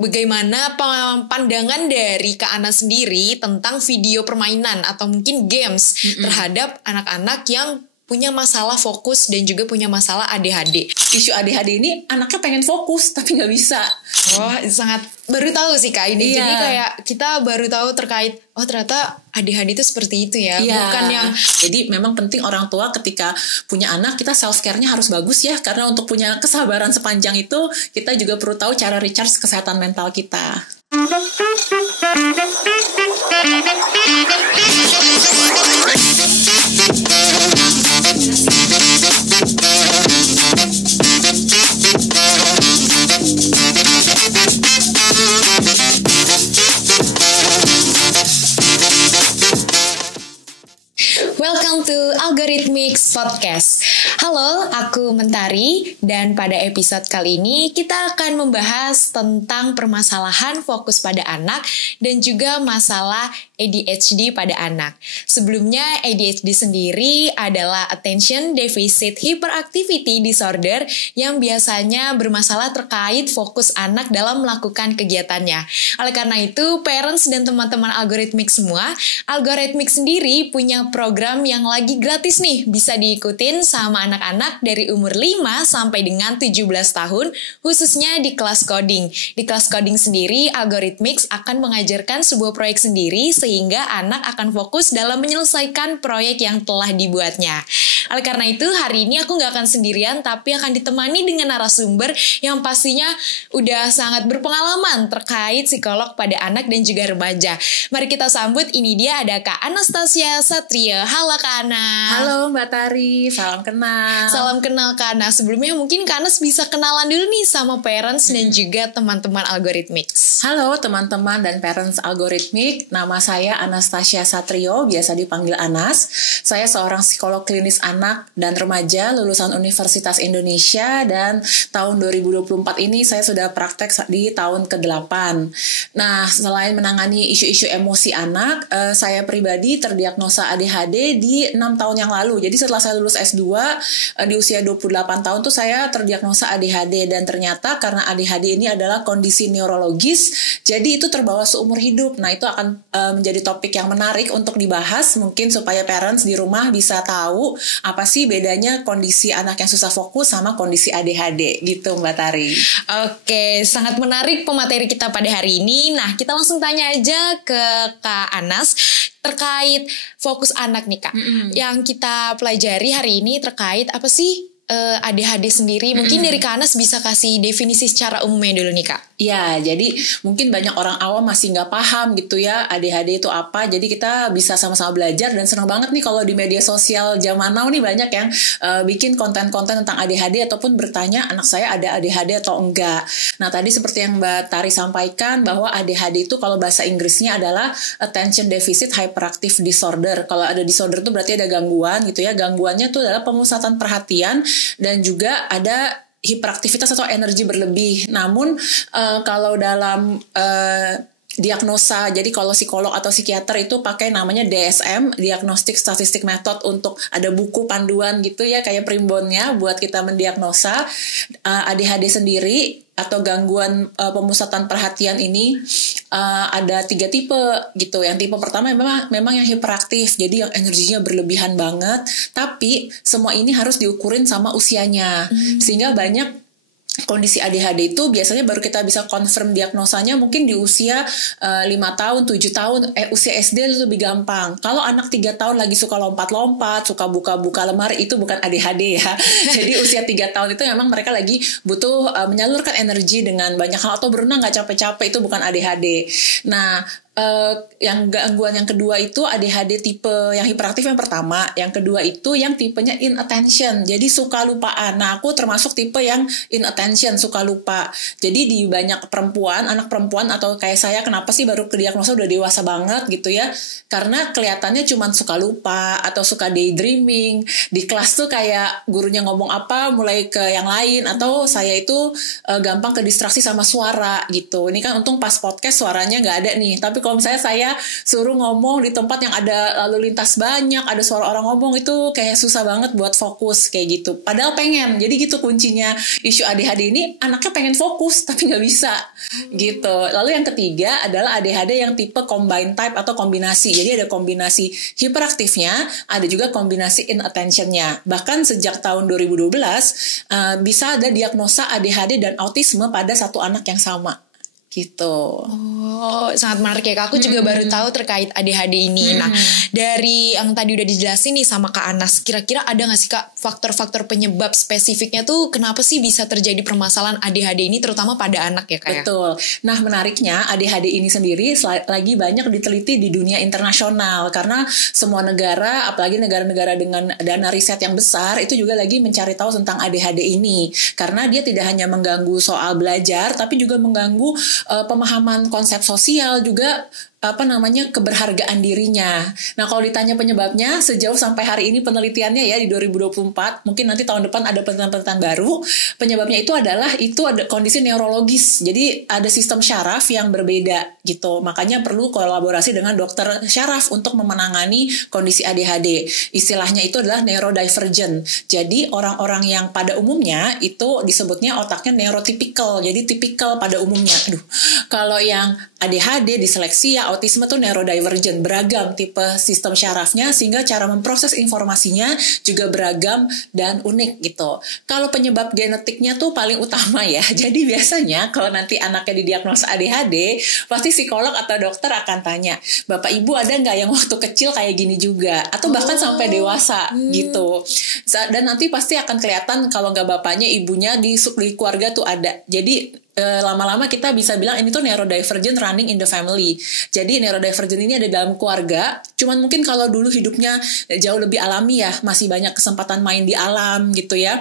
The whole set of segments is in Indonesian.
bagaimana pandangan dari Kak Ana sendiri tentang video permainan atau mungkin games terhadap anak-anak yang punya masalah fokus dan juga punya masalah ADHD. Isu ADHD ini anaknya pengen fokus tapi nggak bisa. Oh, sangat baru tahu sih Kak ini. Iya. Jadi kayak kita baru tahu terkait ternyata ADHD itu seperti itu ya. Iya. Bukan yang Jadi memang penting orang tua ketika punya anak kita self care-nya harus bagus ya, karena untuk punya kesabaran sepanjang itu kita juga perlu tahu cara recharge kesehatan mental kita. Welcome to Algorithmics Podcast. Halo, aku Mentari dan pada episode kali ini kita akan membahas tentang permasalahan fokus pada anak dan juga masalah ADHD pada anak. Sebelumnya, ADHD sendiri adalah Attention Deficit Hyperactivity Disorder yang biasanya bermasalah terkait fokus anak dalam melakukan kegiatannya. Oleh karena itu, parents dan teman-teman Algorithmics semua, Algorithmics sendiri punya program yang lagi gratis nih, bisa diikutin sama anak-anak dari umur 5 sampai dengan 17 tahun, khususnya di kelas coding. Di kelas coding sendiri, Algorithmics akan mengajarkan sebuah proyek sendiri sehingga anak akan fokus dalam menyelesaikan proyek yang telah dibuatnya. Oleh karena itu, hari ini aku nggak akan sendirian, tapi akan ditemani dengan narasumber yang pastinya udah sangat berpengalaman terkait psikolog pada anak dan juga remaja. Mari kita sambut, ini dia ada Kak Anastasia Satrio. Halo Kak Ana. Halo Mbak Tari, salam kenal. Salam kenal Kak Ana. Sebelumnya mungkin Kak Anas bisa kenalan dulu nih sama parents dan juga teman-teman Algorithmics. Halo teman-teman dan parents Algorithmic, nama saya Anastasia Satrio, biasa dipanggil Anas. Saya seorang psikolog klinis anak dan remaja lulusan Universitas Indonesia dan tahun 2024 ini saya sudah praktek di tahun ke-8. Nah, selain menangani isu-isu emosi anak, saya pribadi terdiagnosa ADHD di 6 tahun yang lalu. Jadi setelah saya lulus S2 di usia 28 tahun tuh saya terdiagnosa ADHD dan ternyata karena ADHD ini adalah kondisi neurologis, jadi itu terbawa seumur hidup. Nah, itu akan menjadi topik yang menarik untuk dibahas mungkin supaya parents di rumah bisa tahu apa sih bedanya kondisi anak yang susah fokus sama kondisi ADHD gitu Mbak Tari. Oke, sangat menarik pemateri kita pada hari ini. Nah, kita langsung tanya aja ke Kak Anas terkait fokus anak nih Kak. Yang kita pelajari hari ini terkait apa sih ADHD sendiri? Mungkin dari Kak Anas bisa kasih definisi secara umumnya dulu nih Kak. Ya, jadi mungkin banyak orang awam masih nggak paham gitu ya ADHD itu apa. Jadi kita bisa sama-sama belajar dan senang banget nih kalau di media sosial zaman now nih banyak yang bikin konten-konten tentang ADHD ataupun bertanya anak saya ada ADHD atau enggak. Nah, tadi seperti yang Mbak Tari sampaikan bahwa ADHD itu kalau bahasa Inggrisnya adalah Attention Deficit Hyperactive Disorder. Kalau ada disorder itu berarti ada gangguan gitu ya. Gangguannya itu adalah pemusatan perhatian dan juga ada hiperaktivitas atau energi berlebih. Namun kalau dalam diagnosa, jadi kalau psikolog atau psikiater itu pakai namanya DSM, Diagnostic Statistic Method, untuk ada buku panduan gitu ya kayak primbonnya buat kita mendiagnosa ADHD sendiri atau gangguan pemusatan perhatian ini. Ada 3 tipe gitu. Yang tipe pertama memang yang hiperaktif, jadi yang energinya berlebihan banget, tapi semua ini harus diukurin sama usianya. Sehingga banyak kondisi ADHD itu biasanya baru kita bisa confirm diagnosanya mungkin di usia 5 tahun, 7 tahun, usia SD itu lebih gampang. Kalau anak 3 tahun lagi suka lompat-lompat, suka buka-buka lemari, itu bukan ADHD ya. Jadi usia 3 tahun itu memang mereka lagi butuh menyalurkan energi dengan banyak hal atau berenang nggak capek-capek, itu bukan ADHD. Nah, yang gangguan yang kedua itu ADHD tipe yang hiperaktif yang pertama. Yang kedua itu yang tipenya inattention, jadi suka lupaan. Nah, aku termasuk tipe yang inattention, suka lupa. Jadi di banyak perempuan, anak perempuan atau kayak saya, kenapa sih baru diagnosa udah dewasa banget gitu ya? Karena kelihatannya cuma suka lupa atau suka daydreaming. Di kelas tuh kayak gurunya ngomong apa mulai ke yang lain, atau saya itu gampang ke distraksi sama suara gitu. Ini kan untung pas podcast suaranya nggak ada nih, tapi kalau Kalau misalnya saya suruh ngomong di tempat yang ada lalu lintas banyak, ada suara orang ngomong, itu kayak susah banget buat fokus kayak gitu. Padahal pengen. Jadi gitu kuncinya isu ADHD ini, anaknya pengen fokus tapi nggak bisa gitu. Lalu yang ketiga adalah ADHD yang tipe combined type atau kombinasi. Jadi ada kombinasi hiperaktifnya, ada juga kombinasi inattention-nya. Bahkan sejak tahun 2012 bisa ada diagnosa ADHD dan autisme pada satu anak yang sama. Gitu. Oh, sangat menarik ya Kak. Aku juga baru tahu terkait ADHD ini. Nah, dari yang tadi udah dijelasin nih sama Kak Anas, kira-kira ada nggak sih Kak faktor-faktor penyebab spesifiknya tuh kenapa sih bisa terjadi permasalahan ADHD ini terutama pada anak ya Kak? Betul. Nah, menariknya ADHD ini sendiri lagi banyak diteliti di dunia internasional karena semua negara, apalagi negara-negara dengan dana riset yang besar, itu juga lagi mencari tahu tentang ADHD ini karena dia tidak hanya mengganggu soal belajar, tapi juga mengganggu pemahaman konsep sosial, juga keberhargaan dirinya. Nah, kalau ditanya penyebabnya, sejauh sampai hari ini penelitiannya ya di 2024, mungkin nanti tahun depan ada penelitian baru, penyebabnya itu ada kondisi neurologis. Jadi ada sistem syaraf yang berbeda gitu. Makanya perlu kolaborasi dengan dokter syaraf untuk memenangani kondisi ADHD. Istilahnya itu adalah neurodivergent. Jadi orang-orang yang pada umumnya itu disebutnya otaknya neurotypical. Jadi tipikal pada umumnya. Kalau yang ADHD, disleksia, autisme tuh neurodivergent, beragam tipe sistem syarafnya sehingga cara memproses informasinya juga beragam dan unik gitu. Kalau penyebab genetiknya tuh paling utama ya. Jadi biasanya kalau nanti anaknya didiagnosa ADHD, pasti psikolog atau dokter akan tanya, Bapak Ibu ada nggak yang waktu kecil kayak gini juga? Atau bahkan sampai dewasa gitu. Dan nanti pasti akan kelihatan kalau nggak bapaknya, ibunya di keluarga tuh ada. Jadi lama-lama kita bisa bilang ini tuh neurodivergent running in the family. Jadi neurodivergent ini ada dalam keluarga. Cuman mungkin kalau dulu hidupnya jauh lebih alami ya, masih banyak kesempatan main di alam gitu ya.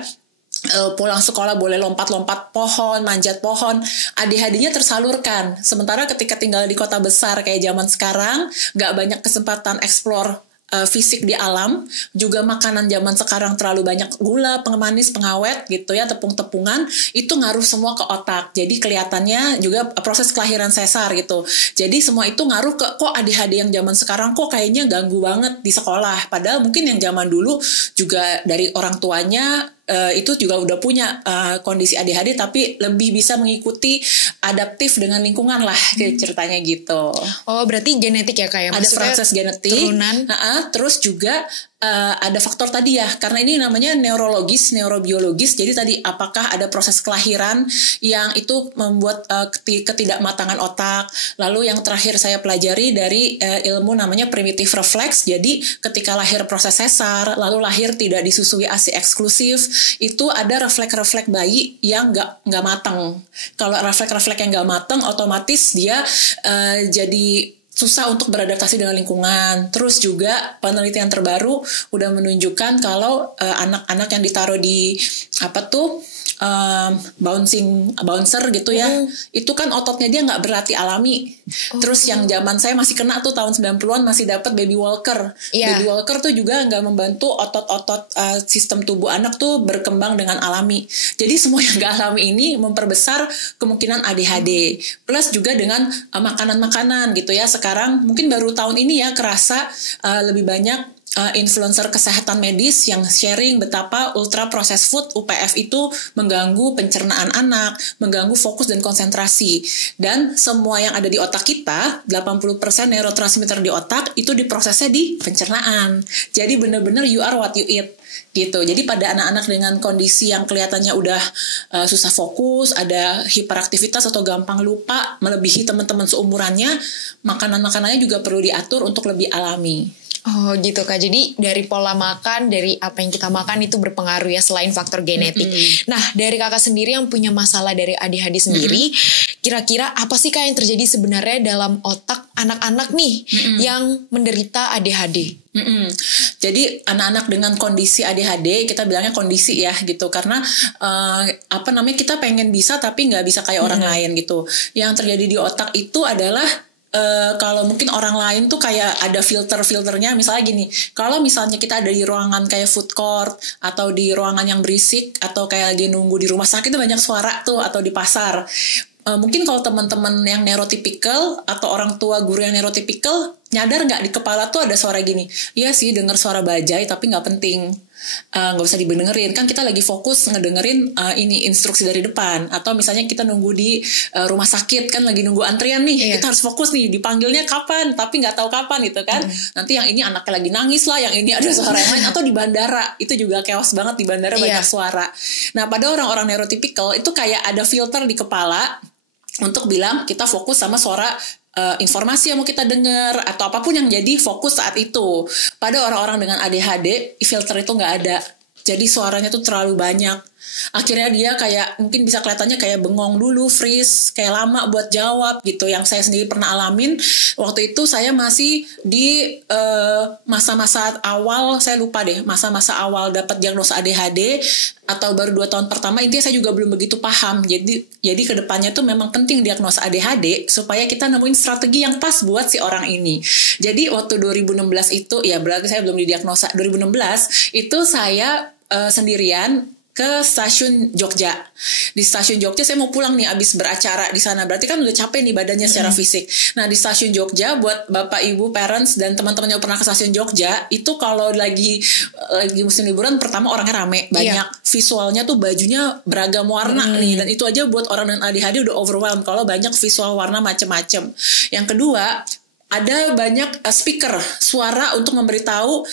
Pulang sekolah boleh lompat-lompat pohon, manjat pohon, ADHD-nya tersalurkan. Sementara ketika tinggal di kota besar kayak zaman sekarang, nggak banyak kesempatan explore fisik di alam, juga makanan zaman sekarang terlalu banyak gula, pemanis, pengawet gitu ya, tepung-tepungan, itu ngaruh semua ke otak. Jadi kelihatannya juga proses kelahiran sesar gitu. Jadi semua itu ngaruh ke kok ADHD yang zaman sekarang kok kayaknya ganggu banget di sekolah. Padahal mungkin yang zaman dulu juga dari orang tuanya itu juga udah punya kondisi ADHD tapi lebih bisa mengikuti adaptif dengan lingkungan lah ceritanya gitu. Oh, berarti genetik ya Kak ya? Ada proses genetik, turunan. Terus juga ada faktor tadi ya, karena ini namanya neurologis, neurobiologis. Jadi tadi apakah ada proses kelahiran yang itu membuat ketidakmatangan otak. Lalu yang terakhir saya pelajari dari ilmu namanya primitive reflex. Jadi ketika lahir proses sesar, lalu lahir tidak disusui ASI eksklusif, itu ada refleks-refleks bayi yang nggak matang. Kalau refleks-refleks yang nggak matang, otomatis dia jadi susah untuk beradaptasi dengan lingkungan. Terus juga penelitian terbaru udah menunjukkan kalau anak-anak yang ditaruh di bouncer gitu ya, itu kan ototnya dia nggak berlatih alami. Terus yang zaman saya masih kena tuh tahun 90-an masih dapat baby walker. Baby walker tuh juga nggak membantu otot-otot sistem tubuh anak tuh berkembang dengan alami. Jadi semua yang nggak alami ini memperbesar kemungkinan ADHD. Plus juga dengan makanan-makanan gitu ya. Sekarang mungkin baru tahun ini ya kerasa lebih banyak influencer kesehatan medis yang sharing betapa ultra processed food UPF itu mengganggu pencernaan anak, mengganggu fokus dan konsentrasi. Dan semua yang ada di otak kita, 80% neurotransmitter di otak itu diprosesnya di pencernaan. Jadi benar-benar you are what you eat gitu. Jadi pada anak-anak dengan kondisi yang kelihatannya udah susah fokus, ada hiperaktivitas atau gampang lupa, melebihi teman-teman seumurannya, makanan-makanannya juga perlu diatur untuk lebih alami. Oh gitu Kak, jadi dari pola makan, dari apa yang kita makan itu berpengaruh ya selain faktor genetik. Nah dari kakak sendiri yang punya masalah dari ADHD sendiri, kira-kira apa sih Kak yang terjadi sebenarnya dalam otak anak-anak nih yang menderita ADHD? Jadi anak-anak dengan kondisi ADHD, kita bilangnya kondisi ya gitu, karena kita pengen bisa tapi nggak bisa kayak orang lain gitu. Yang terjadi di otak itu adalah kalau mungkin orang lain tuh kayak ada filternya, misalnya gini, kalau misalnya kita ada di ruangan kayak food court atau di ruangan yang berisik atau kayak lagi nunggu di rumah sakit itu banyak suara tuh, atau di pasar, mungkin kalau teman-teman yang neurotipikal atau orang tua guru yang neurotipikal nyadar nggak di kepala tuh ada suara gini, iya sih dengar suara bajai tapi nggak penting, nggak usah didengerin, kan kita lagi fokus ngedengerin ini instruksi dari depan. Atau misalnya kita nunggu di rumah sakit, kan lagi nunggu antrian nih, kita harus fokus nih dipanggilnya kapan, tapi nggak tahu kapan itu kan. Nanti yang ini anaknya lagi nangis lah, yang ini ada suara yang lain. Atau di bandara itu juga chaos banget, di bandara banyak suara. Nah pada orang-orang neurotipikal itu kayak ada filter di kepala untuk bilang kita fokus sama suara informasi yang mau kita dengar atau apapun yang jadi fokus saat itu. Pada orang-orang dengan ADHD filter itu nggak ada, jadi suaranya tuh terlalu banyak. Akhirnya dia kayak mungkin bisa kelihatannya kayak bengong dulu, freeze, kayak lama buat jawab gitu. Yang saya sendiri pernah alamin waktu itu, saya masih di masa-masa awal, saya lupa deh masa-masa awal dapat diagnosa ADHD atau baru 2 tahun pertama. Intinya saya juga belum begitu paham. Jadi kedepannya tuh memang penting diagnosa ADHD supaya kita nemuin strategi yang pas buat si orang ini. Jadi waktu 2016 itu, ya berarti saya belum didiagnosa. 2016 itu saya sendirian ke stasiun Jogja. Di stasiun Jogja saya mau pulang nih abis beracara di sana. Berarti kan udah capek nih badannya secara fisik. Nah di stasiun Jogja, buat bapak ibu parents dan teman-teman yang pernah ke stasiun Jogja, itu kalau lagi musim liburan, pertama orangnya rame, banyak visualnya tuh bajunya beragam warna nih, dan itu aja buat orang dengan ADHD udah overwhelmed kalau banyak visual warna macem-macem. Yang kedua, ada banyak speaker suara untuk memberitahu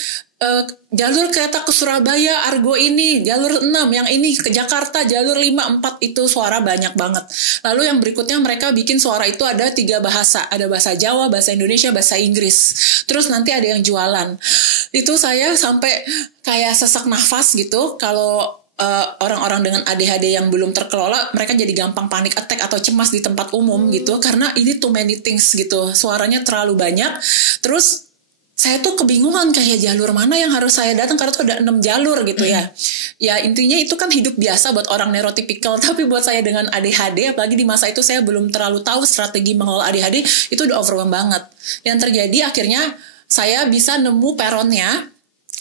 jalur kereta ke Surabaya Argo ini, jalur 6 yang ini ke Jakarta, jalur 5, 4, itu suara banyak banget. Lalu yang berikutnya mereka bikin suara itu ada 3 bahasa, ada bahasa Jawa, bahasa Indonesia, bahasa Inggris. Terus nanti ada yang jualan. Itu saya sampai kayak sesak nafas gitu. Kalau orang-orang dengan ADHD yang belum terkelola, mereka jadi gampang panic attack atau cemas di tempat umum gitu, karena ini too many things gitu, suaranya terlalu banyak. Terus saya tuh kebingungan kayak jalur mana yang harus saya datang, karena tuh ada 6 jalur gitu ya. Ya intinya itu kan hidup biasa buat orang neurotipikal, tapi buat saya dengan ADHD, apalagi di masa itu saya belum terlalu tahu strategi mengelola ADHD, itu udah overwhelmed banget. Yang terjadi akhirnya saya bisa nemu peronnya,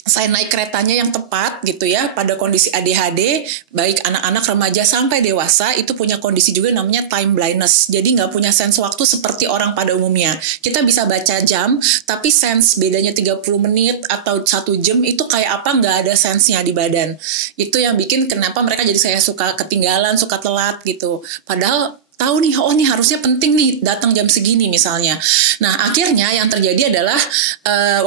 saya naik keretanya yang tepat gitu ya. Pada kondisi ADHD, baik anak-anak, remaja sampai dewasa, itu punya kondisi juga namanya time blindness. Jadi nggak punya sense waktu seperti orang pada umumnya. Kita bisa baca jam, tapi sense bedanya 30 menit atau 1 jam itu kayak apa, nggak ada sense-nya di badan. Itu yang bikin kenapa mereka jadi saya suka ketinggalan, suka telat gitu. Padahal tahu nih, oh nih harusnya penting nih datang jam segini misalnya. Nah akhirnya yang terjadi adalah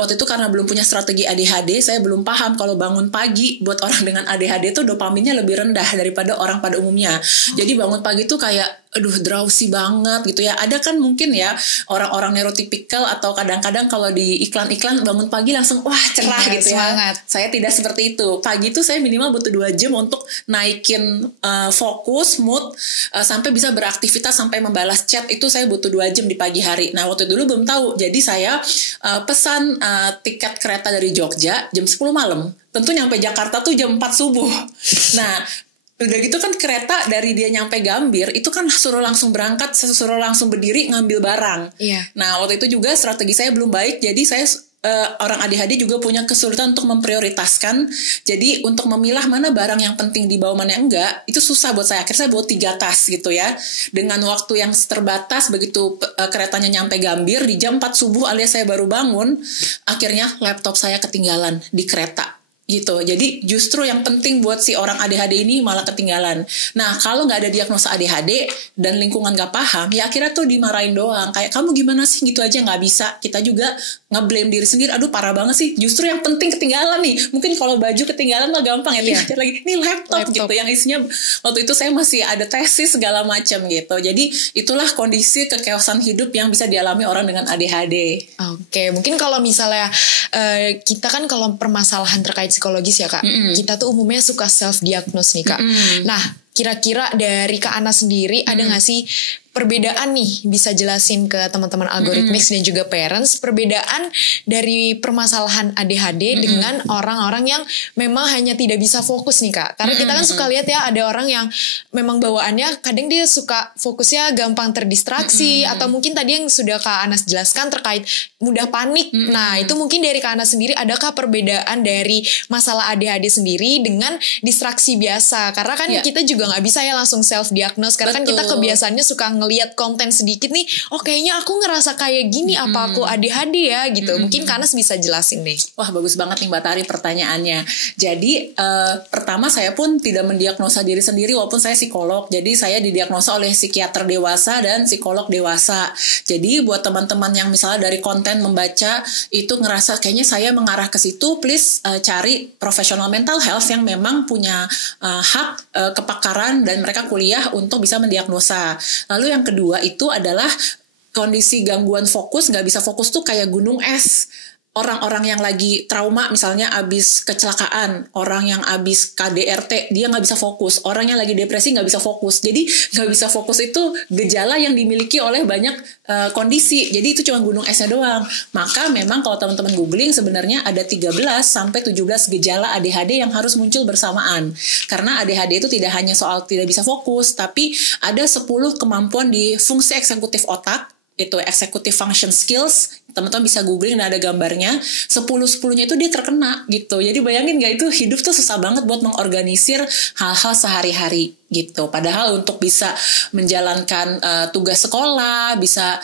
waktu itu karena belum punya strategi ADHD, saya belum paham kalau bangun pagi buat orang dengan ADHD itu dopaminnya lebih rendah daripada orang pada umumnya. Jadi bangun pagi tuh kayak drowsy banget gitu ya. Ada kan mungkin ya orang-orang neurotipikal atau kadang-kadang kalau di iklan-iklan bangun pagi langsung wah cerah gitu semangat. Ya. Saya tidak seperti itu. Pagi tuh saya minimal butuh 2 jam untuk naikin fokus, mood, sampai bisa beraktivitas, sampai membalas chat, itu saya butuh 2 jam di pagi hari. Nah waktu dulu belum tahu. Jadi saya pesan tiket kereta dari Jogja jam 10 malam. Tentu nyampe Jakarta tuh jam 4 subuh. Nah udah gitu kan kereta dari dia nyampe Gambir itu kan suruh langsung berangkat, suruh langsung berdiri ngambil barang. Nah waktu itu juga strategi saya belum baik, jadi saya orang ADHD juga punya kesulitan untuk memprioritaskan. Jadi untuk memilah mana barang yang penting dibawa, mana yang enggak, itu susah buat saya. Akhirnya saya bawa 3 tas gitu ya, dengan waktu yang terbatas. Begitu keretanya nyampe Gambir di jam 4 subuh alias saya baru bangun, akhirnya laptop saya ketinggalan di kereta gitu. Jadi justru yang penting buat si orang ADHD ini malah ketinggalan. Nah kalau nggak ada diagnosa ADHD dan lingkungan nggak paham, ya akhirnya tuh dimarahin doang. Kayak kamu gimana sih gitu aja nggak bisa. Kita juga nge-blame diri sendiri. Aduh parah banget sih. Justru yang penting ketinggalan nih. Mungkin kalau baju ketinggalan mah gampang ya. Tinggal lagi ini laptop gitu. Yang isinya waktu itu saya masih ada tesis segala macam gitu. Jadi itulah kondisi kekeosan hidup yang bisa dialami orang dengan ADHD. Oke, mungkin kalau misalnya kita kan kalau permasalahan terkait psikologis ya Kak, kita tuh umumnya suka self diagnose nih Kak. Nah, kira-kira dari Kak Ana sendiri ada nggak sih perbedaan nih, bisa jelasin ke teman-teman algorithmics dan juga parents, perbedaan dari permasalahan ADHD dengan orang-orang yang memang hanya tidak bisa fokus nih Kak. Karena kita kan suka lihat ya, ada orang yang memang bawaannya kadang dia suka fokusnya gampang terdistraksi, atau mungkin tadi yang sudah Kak Anas jelaskan terkait mudah panik. Nah, itu mungkin dari Kak Anas sendiri, adakah perbedaan dari masalah ADHD sendiri dengan distraksi biasa? Karena kan kita juga nggak bisa ya langsung self diagnose, karena kan kita kebiasaannya suka ngelihat konten sedikit nih, oh kayaknya aku ngerasa kayak gini, apa aku ADHD ya gitu. Mungkin Kak Anas bisa jelasin deh. Wah, bagus banget nih Mbak Tari pertanyaannya. Jadi pertama saya pun tidak mendiagnosa diri sendiri walaupun saya psikolog. Jadi saya didiagnosa oleh psikiater dewasa dan psikolog dewasa. Jadi buat teman-teman yang misalnya dari konten membaca itu ngerasa kayaknya saya mengarah ke situ, please cari profesional mental health yang memang punya hak kepakaran dan mereka kuliah untuk bisa mendiagnosa. Lalu yang kedua itu adalah kondisi gangguan fokus, nggak bisa fokus tuh kayak gunung es. Orang-orang yang lagi trauma misalnya abis kecelakaan, orang yang abis KDRT dia nggak bisa fokus, orang yang lagi depresi nggak bisa fokus. Jadi nggak bisa fokus itu gejala yang dimiliki oleh banyak kondisi. Jadi itu cuma gunung esnya doang. Maka memang kalau teman-teman googling sebenarnya ada 13 sampai 17 gejala ADHD yang harus muncul bersamaan. Karena ADHD itu tidak hanya soal tidak bisa fokus, tapi ada 10 kemampuan di fungsi eksekutif otak, itu executive function skills. Teman-teman bisa googling, ada gambarnya. 10-10-nya itu dia terkena gitu. Jadi bayangin gak, itu hidup tuh susah banget buat mengorganisir hal-hal sehari-hari gitu. Padahal untuk bisa menjalankan tugas sekolah, bisa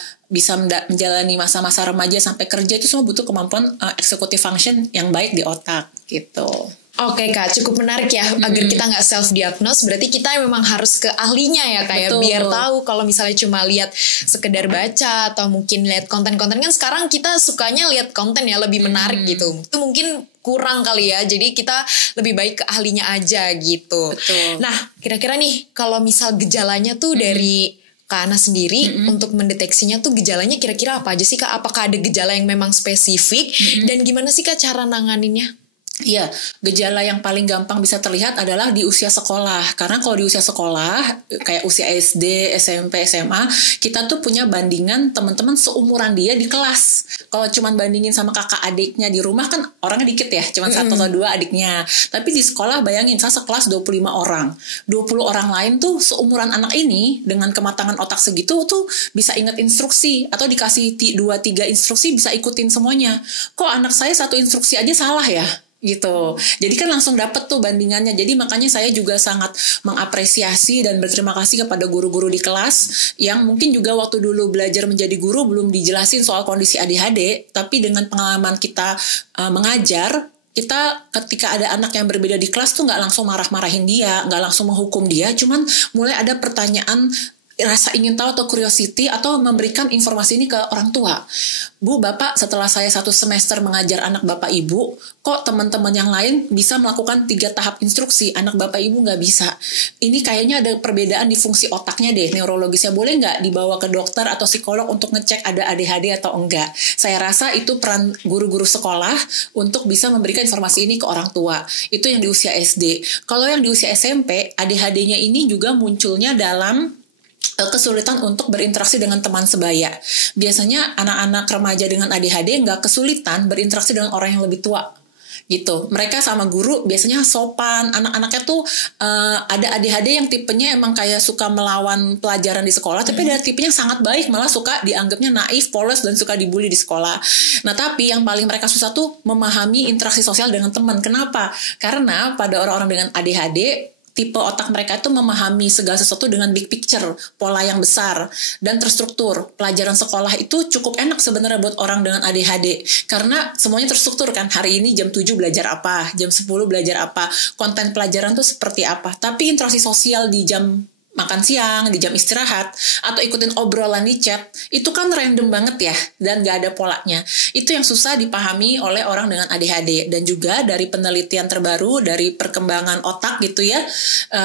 menjalani masa-masa remaja sampai kerja itu semua butuh kemampuan executive function yang baik di otak gitu. Oke Kak, cukup menarik ya. Agar kita nggak self-diagnose, berarti kita memang harus ke ahlinya ya Kak. Betul. Biar tahu. Kalau misalnya cuma lihat sekedar baca atau mungkin lihat konten-konten, kan sekarang kita sukanya lihat konten ya lebih menarik gitu. Itu mungkin kurang kali ya. Jadi kita lebih baik ke ahlinya aja gitu. Betul. Nah, kira-kira nih kalau misal gejalanya tuh dari Kak Ana sendiri untuk mendeteksinya tuh gejalanya kira-kira apa aja sih Kak? Apakah ada gejala yang memang spesifik dan gimana sih Kak cara nanganinnya? Iya, gejala yang paling gampang bisa terlihat adalah di usia sekolah. Karena kalau di usia sekolah, kayak usia SD, SMP, SMA, kita tuh punya bandingan teman-teman seumuran dia di kelas. Kalau cuman bandingin sama kakak adiknya di rumah kan orangnya dikit ya, cuman 1 atau 2 adiknya. Tapi di sekolah bayangin, saya sekelas 25 orang. 20 orang lain tuh seumuran anak ini dengan kematangan otak segitu tuh bisa ingat instruksi atau dikasih 2-3 instruksi bisa ikutin semuanya. Kok anak saya 1 instruksi aja salah ya? Gitu. Jadi kan langsung dapet tuh bandingannya. Jadi makanya saya juga sangat mengapresiasi dan berterima kasih kepada guru-guru di kelas yang mungkin juga waktu dulu belajar menjadi guru belum dijelasin soal kondisi ADHD, tapi dengan pengalaman kita mengajar, kita ketika ada anak yang berbeda di kelas tuh nggak langsung marah-marahin dia, nggak langsung menghukum dia, cuman mulai ada pertanyaan, rasa ingin tahu atau curiosity, atau memberikan informasi ini ke orang tua. Bu, Bapak, setelah saya 1 semester mengajar anak Bapak Ibu, kok teman-teman yang lain bisa melakukan 3 tahap instruksi, anak Bapak Ibu nggak bisa. Ini kayaknya ada perbedaan di fungsi otaknya deh, neurologisnya. Boleh nggak dibawa ke dokter atau psikolog untuk ngecek ada ADHD atau enggak? Saya rasa itu peran guru-guru sekolah untuk bisa memberikan informasi ini ke orang tua. Itu yang di usia SD. Kalau yang di usia SMP, ADHD-nya ini juga munculnya dalam kesulitan untuk berinteraksi dengan teman sebaya. Biasanya anak-anak remaja dengan ADHD nggak kesulitan berinteraksi dengan orang yang lebih tua gitu. Mereka sama guru biasanya sopan. Anak-anaknya tuh ada ADHD yang tipenya emang kayak suka melawan pelajaran di sekolah, tapi ada tipenya sangat baik, malah suka dianggapnya naif, polos, dan suka dibully di sekolah. Nah, tapi yang paling mereka susah tuh memahami interaksi sosial dengan teman. Kenapa? Karena pada orang-orang dengan ADHD, tipe otak mereka itu memahami segala sesuatu dengan big picture, pola yang besar dan terstruktur. Pelajaran sekolah itu cukup enak sebenarnya buat orang dengan ADHD karena semuanya terstruktur kan. Hari ini jam 7 belajar apa, jam 10 belajar apa, konten pelajaran tuh seperti apa. Tapi interaksi sosial di jam makan siang, di jam istirahat, atau ikutin obrolan di chat, itu kan random banget ya, dan gak ada polanya. Itu yang susah dipahami oleh orang dengan ADHD. Dan juga dari penelitian terbaru, dari perkembangan otak gitu ya,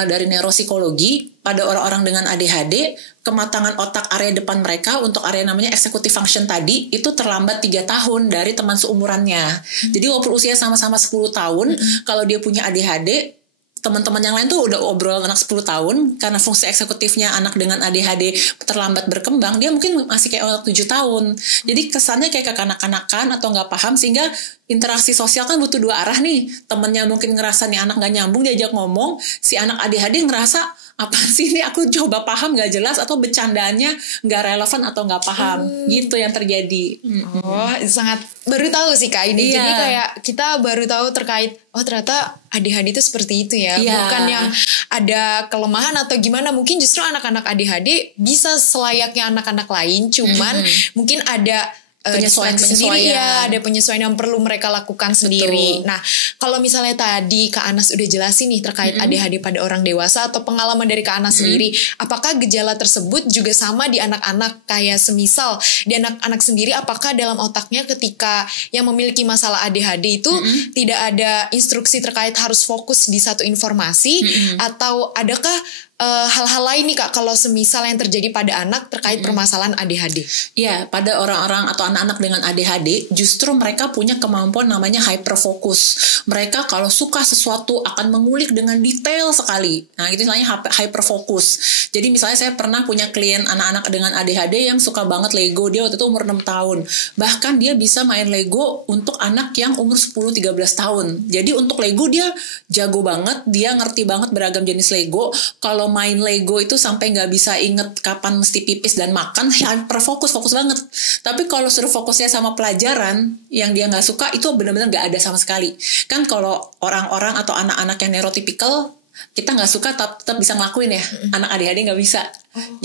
dari neuropsikologi, pada orang-orang dengan ADHD, kematangan otak area depan mereka untuk area namanya executive function tadi, itu terlambat 3 tahun dari teman seumurannya. Jadi walaupun usia sama-sama 10 tahun, kalau dia punya ADHD, teman-teman yang lain tuh udah obrolan anak 10 tahun, karena fungsi eksekutifnya anak dengan ADHD terlambat berkembang, dia mungkin masih kayak anak 7 tahun. Jadi kesannya kayak kekanak-kanakan atau nggak paham, sehingga interaksi sosial kan butuh dua arah nih. Temennya mungkin ngerasa nih anak nggak nyambung diajak ngomong, si anak ADHD ngerasa apa sih ini, aku coba paham nggak jelas, atau bercandaannya nggak relevan atau nggak paham. Gitu yang terjadi. Oh, sangat baru tahu sih Kak ini. Iya. Jadi kayak kita baru tahu terkait ternyata ADHD itu seperti itu ya. Iya. Bukan yang ada kelemahan atau gimana. Mungkin justru anak-anak ADHD bisa selayaknya anak-anak lain, cuman mungkin ada penyesuaian sendiri ya, ada penyesuaian yang perlu mereka lakukan sendiri. Nah, kalau misalnya tadi Kak Anas udah jelasin nih terkait ADHD pada orang dewasa atau pengalaman dari Kak Anas sendiri, apakah gejala tersebut juga sama di anak-anak, kayak semisal di anak-anak sendiri, apakah dalam otaknya ketika yang memiliki masalah ADHD itu tidak ada instruksi terkait harus fokus di satu informasi, atau adakah hal-hal lain nih Kak kalau semisal yang terjadi pada anak terkait permasalahan ADHD? Iya, pada orang-orang atau anak-anak dengan ADHD justru mereka punya kemampuan namanya hyperfokus. Mereka kalau suka sesuatu akan mengulik dengan detail sekali. Nah, itu namanya hyperfokus. Jadi misalnya saya pernah punya klien anak-anak dengan ADHD yang suka banget Lego. Dia waktu itu umur 6 tahun. Bahkan dia bisa main Lego untuk anak yang umur 10-13 tahun. Jadi untuk Lego dia jago banget, dia ngerti banget beragam jenis Lego. Kalau main Lego itu sampai nggak bisa inget kapan mesti pipis dan makan, hyperfokus, fokus banget. Tapi kalau suruh fokusnya sama pelajaran yang dia nggak suka, itu benar-benar nggak ada sama sekali. Kan kalau orang-orang atau anak-anak yang neurotypical, kita nggak suka tetap bisa ngelakuin ya. Anak ADHD nggak bisa.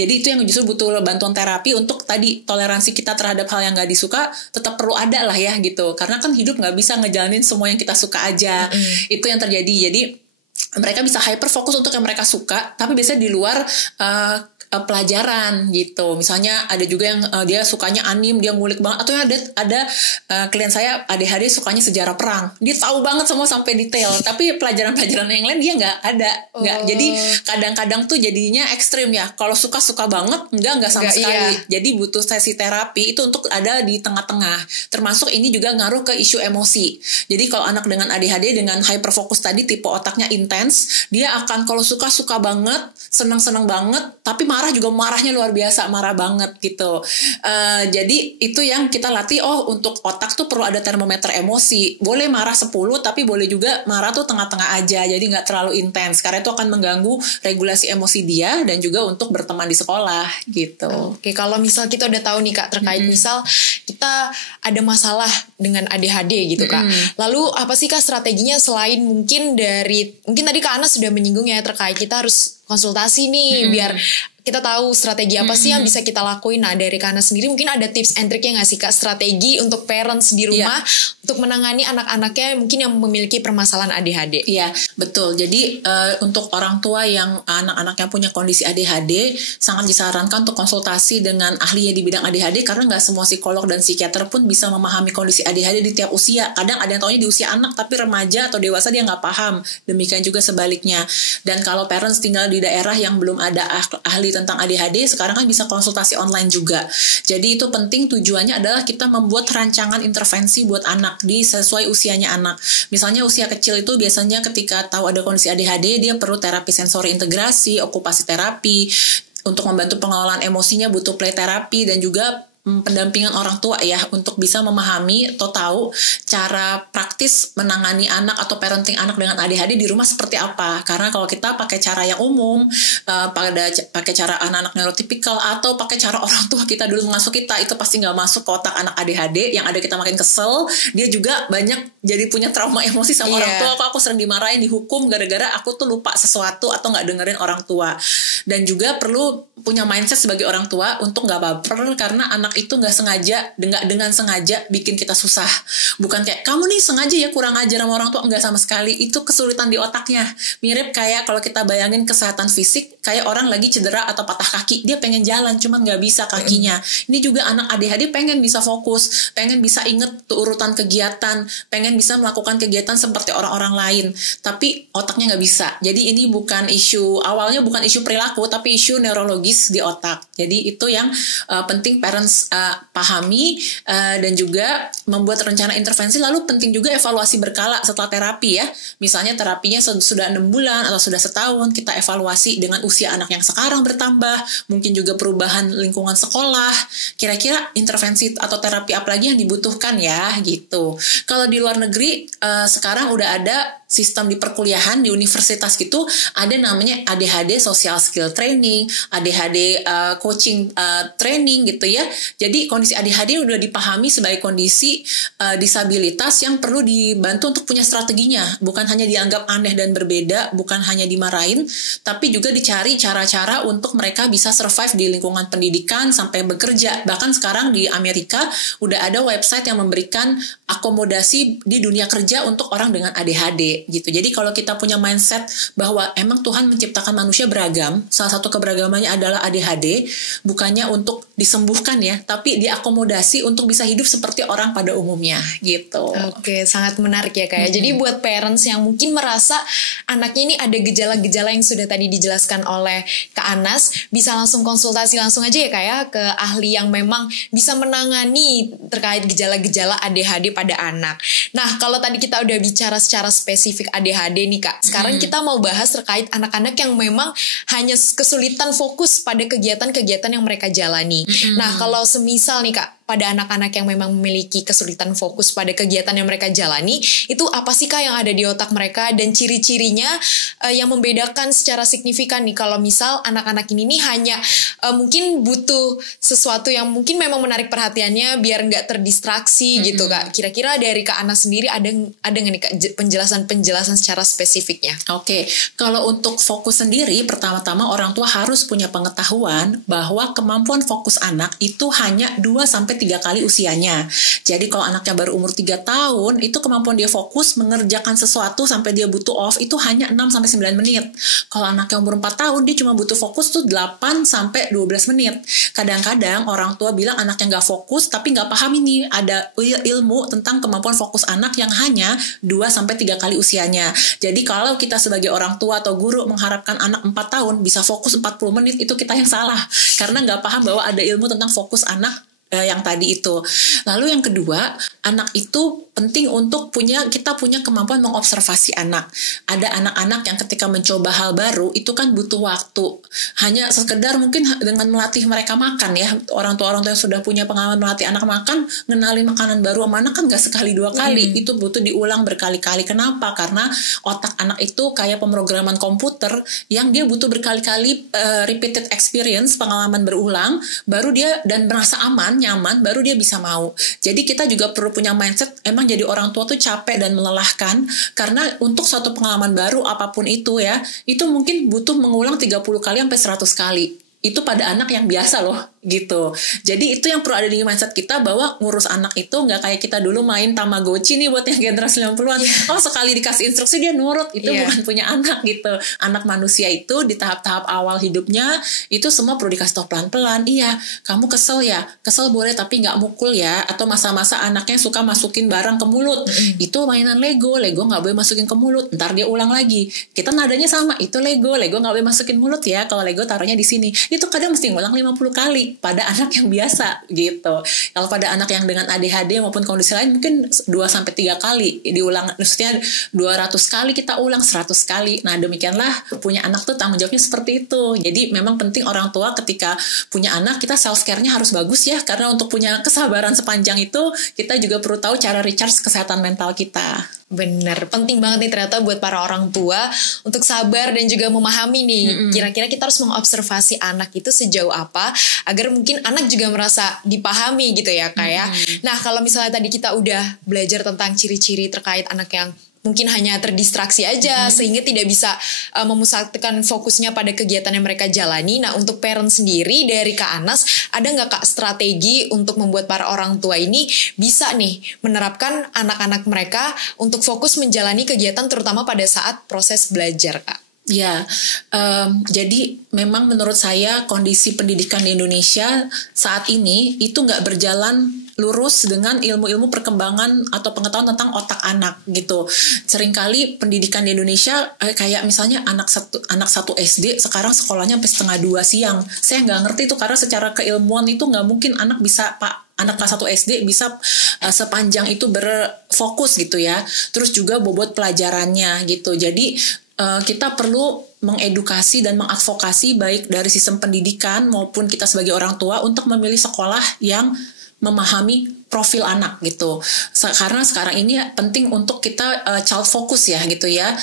Jadi itu yang justru butuh bantuan terapi untuk tadi toleransi kita terhadap hal yang nggak disuka tetap perlu ada lah ya gitu. Karena kan hidup nggak bisa ngejalanin semua yang kita suka aja. Itu yang terjadi. Jadi mereka bisa hyper fokus untuk yang mereka suka, tapi biasanya di luar pelajaran gitu. Misalnya ada juga yang dia sukanya anim, dia ngulik banget. Atau ada klien saya ADHD sukanya sejarah perang. Dia tahu banget semua sampai detail. Tapi pelajaran-pelajaran yang lain dia nggak ada. Nggak. Jadi kadang-kadang tuh jadinya ekstrim ya. Kalau suka-suka banget, nggak sama sekali. Iya. Jadi butuh sesi terapi itu untuk ada di tengah-tengah. Termasuk ini juga ngaruh ke isu emosi. Jadi kalau anak dengan ADHD dengan hyperfokus tadi, tipe otaknya intens, dia akan kalau suka banget, senang-senang banget, tapi marah juga marahnya luar biasa, marah banget gitu. Jadi itu yang kita latih. Untuk otak tuh perlu ada termometer emosi. Boleh marah 10, tapi boleh juga marah tuh tengah-tengah aja. Jadi nggak terlalu intens. Karena itu akan mengganggu regulasi emosi dia dan juga untuk berteman di sekolah gitu. Oke, kalau misal kita udah tahu nih Kak terkait misal kita ada masalah dengan ADHD gitu Kak. Lalu apa sih Kak strateginya selain mungkin tadi Kak Ana sudah menyinggung ya terkait kita harus konsultasi nih biar kita tahu strategi apa sih yang bisa kita lakuin. Nah dari Kak Ana sendiri mungkin ada tips and triknya nggak sih Kak, strategi untuk parents di rumah untuk menangani anak-anaknya mungkin yang memiliki permasalahan ADHD? Iya betul. Jadi untuk orang tua yang anak-anaknya punya kondisi ADHD sangat disarankan untuk konsultasi dengan ahli di bidang ADHD, karena nggak semua psikolog dan psikiater pun bisa memahami kondisi ADHD di tiap usia. Kadang ada yang taunya di usia anak tapi remaja atau dewasa dia nggak paham. Demikian juga sebaliknya. Dan kalau parents tinggal di daerah yang belum ada ahli tentang ADHD, sekarang kan bisa konsultasi online juga. Jadi itu penting, tujuannya adalah kita membuat rancangan intervensi buat anak sesuai usianya anak. Misalnya usia kecil itu biasanya ketika tahu ada kondisi ADHD, dia perlu terapi sensori integrasi, okupasi terapi, untuk membantu pengelolaan emosinya butuh play terapi, dan juga pendampingan orang tua ya untuk bisa memahami atau tahu cara praktis menangani anak atau parenting anak dengan ADHD di rumah seperti apa. Karena kalau kita pakai cara yang umum, pakai cara anak-anak neurotypical atau pakai cara orang tua kita dulu mengasuh kita, itu pasti nggak masuk ke otak anak ADHD. Yang ada kita makin kesel, dia juga banyak jadi punya trauma emosi sama orang tua. Aku sering dimarahin, dihukum gara-gara aku tuh lupa sesuatu atau nggak dengerin orang tua. Dan juga perlu punya mindset sebagai orang tua untuk nggak baper, karena anak itu nggak dengan sengaja bikin kita susah. Bukan kayak kamu nih sengaja ya kurang ajar sama orang tua, nggak sama sekali. Itu kesulitan di otaknya. Mirip kayak kalau kita bayangin kesehatan fisik, kayak orang lagi cedera atau patah kaki, dia pengen jalan cuman nggak bisa kakinya. Ini juga anak ADHD pengen bisa fokus, pengen bisa inget urutan kegiatan, pengen bisa melakukan kegiatan seperti orang-orang lain, tapi otaknya nggak bisa. Jadi ini bukan awalnya bukan isu perilaku, tapi isu neurologis di otak. Jadi itu yang penting parents pahami, dan juga membuat rencana intervensi. Lalu penting juga evaluasi berkala setelah terapi ya. Misalnya terapinya sudah 6 bulan atau sudah setahun, kita evaluasi dengan usia anak yang sekarang bertambah, mungkin juga perubahan lingkungan sekolah, kira-kira intervensi atau terapi apa lagi yang dibutuhkan ya gitu. Kalau di luar negeri sekarang udah ada sistem di perkuliahan, di universitas gitu, ada namanya ADHD Social Skill Training, ADHD Coaching Training gitu ya. Jadi kondisi ADHD udah dipahami sebagai kondisi disabilitas yang perlu dibantu untuk punya strateginya, bukan hanya dianggap aneh dan berbeda, bukan hanya dimarahin, tapi juga dicari cara-cara untuk mereka bisa survive di lingkungan pendidikan sampai bekerja. Bahkan sekarang di Amerika udah ada website yang memberikan akomodasi di dunia kerja untuk orang dengan ADHD gitu. Jadi kalau kita punya mindset bahwa emang Tuhan menciptakan manusia beragam, salah satu keberagamannya adalah ADHD, bukannya untuk disembuhkan ya, tapi diakomodasi untuk bisa hidup seperti orang pada umumnya gitu. Oke, sangat menarik ya Kak. Jadi buat parents yang mungkin merasa anaknya ini ada gejala-gejala yang sudah tadi dijelaskan oleh Kak Anas, bisa langsung konsultasi langsung aja ya Kak ya ke ahli yang memang bisa menangani terkait gejala-gejala ADHD pada anak. Nah, kalau tadi kita udah bicara secara spesifik ADHD nih Kak, sekarang kita mau bahas terkait anak-anak yang memang hanya kesulitan fokus pada kegiatan-kegiatan yang mereka jalani. Nah, kalau semisal nih Kak, pada anak-anak yang memang memiliki kesulitan fokus pada kegiatan yang mereka jalani, itu apa sih Kak yang ada di otak mereka dan ciri-cirinya yang membedakan secara signifikan nih kalau misal anak-anak ini nih hanya mungkin butuh sesuatu yang mungkin memang menarik perhatiannya biar nggak terdistraksi gitu Kak. Kira-kira dari Kak Ana sendiri ada nggak nih Kak penjelasan secara spesifiknya? Oke, kalau untuk fokus sendiri, pertama-tama orang tua harus punya pengetahuan bahwa kemampuan fokus anak itu hanya 2-3 kali usianya. Jadi kalau anaknya baru umur 3 tahun, itu kemampuan dia fokus mengerjakan sesuatu sampai dia butuh off itu hanya 6-9 menit. Kalau anaknya umur 4 tahun, dia cuma butuh fokus tuh 8-12 menit. Kadang-kadang orang tua bilang anaknya nggak fokus, tapi nggak paham ini ada ilmu tentang kemampuan fokus anak yang hanya 2-3 kali usianya. Jadi kalau kita sebagai orang tua atau guru mengharapkan anak 4 tahun bisa fokus 40 menit, itu kita yang salah. Karena nggak paham bahwa ada ilmu tentang fokus anak yang tadi itu. Lalu yang kedua, anak itu penting untuk kita punya kemampuan mengobservasi anak. Ada anak-anak yang ketika mencoba hal baru itu kan butuh waktu. Hanya sekedar mungkin dengan melatih mereka makan ya. Orang tua yang sudah punya pengalaman melatih anak makan, ngenalin makanan baru sama anak kan nggak sekali 2 kali. Itu butuh diulang berkali-kali. Kenapa? Karena otak anak itu kayak pemrograman komputer yang dia butuh berkali-kali repeated experience, pengalaman berulang, baru dia dan merasa nyaman, baru dia bisa mau. Jadi kita juga perlu punya mindset, emang jadi orang tua tuh capek dan melelahkan, karena untuk suatu pengalaman baru apapun itu ya, itu mungkin butuh mengulang 30 kali sampai 100 kali. Itu pada anak yang biasa loh, gitu. Jadi itu yang perlu ada di mindset kita, bahwa ngurus anak itu nggak kayak kita dulu main Tamagotchi nih buat yang generasi 90-an. Oh, sekali dikasih instruksi dia nurut. Itu bukan punya anak gitu. Anak manusia itu di tahap-tahap awal hidupnya, itu semua perlu dikasih tau pelan-pelan. Iya, kamu kesel ya? Kesel boleh tapi nggak mukul ya. Atau masa-masa anaknya suka masukin barang ke mulut. Itu mainan Lego nggak boleh masukin ke mulut. Ntar dia ulang lagi. Kita nadanya sama, itu Lego nggak boleh masukin mulut ya. Kalau Lego taruhnya di sini. Itu kadang mesti ngulang 50 kali pada anak yang biasa gitu. Kalau pada anak yang dengan ADHD maupun kondisi lain mungkin 2-3 kali diulang, maksudnya 200 kali kita ulang 100 kali. Nah, demikianlah punya anak tuh tanggung jawabnya seperti itu. Jadi memang penting orang tua ketika punya anak, kita self care-nya harus bagus ya, karena untuk punya kesabaran sepanjang itu kita juga perlu tahu cara recharge kesehatan mental kita. Bener, penting banget nih ternyata buat para orang tua untuk sabar dan juga memahami nih, kira-kira kita harus mengobservasi anak itu sejauh apa agar mungkin anak juga merasa dipahami gitu ya Kak ya. Nah, kalau misalnya tadi kita udah belajar tentang ciri-ciri terkait anak yang mungkin hanya terdistraksi aja sehingga tidak bisa memusatkan fokusnya pada kegiatan yang mereka jalani. Nah, untuk parent sendiri dari Kak Anas, ada nggak Kak strategi untuk membuat para orang tua ini bisa nih menerapkan anak-anak mereka untuk fokus menjalani kegiatan terutama pada saat proses belajar Kak? Ya, jadi memang menurut saya kondisi pendidikan di Indonesia saat ini itu nggak berjalan lurus dengan ilmu-ilmu perkembangan atau pengetahuan tentang otak anak gitu. Seringkali pendidikan di Indonesia kayak misalnya anak satu SD sekarang sekolahnya sampai setengah 2 siang. Saya nggak ngerti itu karena secara keilmuan itu nggak mungkin anak kelas 1 SD bisa sepanjang itu berfokus gitu ya. Terus juga bobot pelajarannya gitu. Jadi kita perlu mengedukasi dan mengadvokasi baik dari sistem pendidikan maupun kita sebagai orang tua untuk memilih sekolah yang memahami profil anak gitu. Karena sekarang ini penting untuk kita child focus ya gitu ya.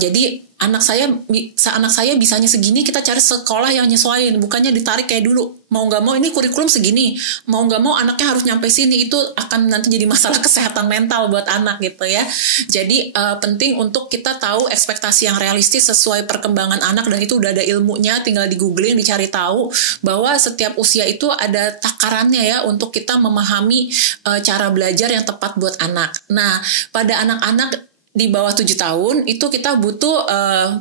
Jadi anak saya bisanya segini, kita cari sekolah yang nyesuaiin, bukannya ditarik kayak dulu. Mau nggak mau ini kurikulum segini, mau nggak mau anaknya harus nyampe sini, itu akan nanti jadi masalah kesehatan mental buat anak gitu ya. Jadi penting untuk kita tahu ekspektasi yang realistis sesuai perkembangan anak, dan itu udah ada ilmunya, tinggal di googling, dicari tahu bahwa setiap usia itu ada takarannya ya untuk kita memahami cara belajar yang tepat buat anak. Nah, pada anak-anak di bawah 7 tahun itu kita butuh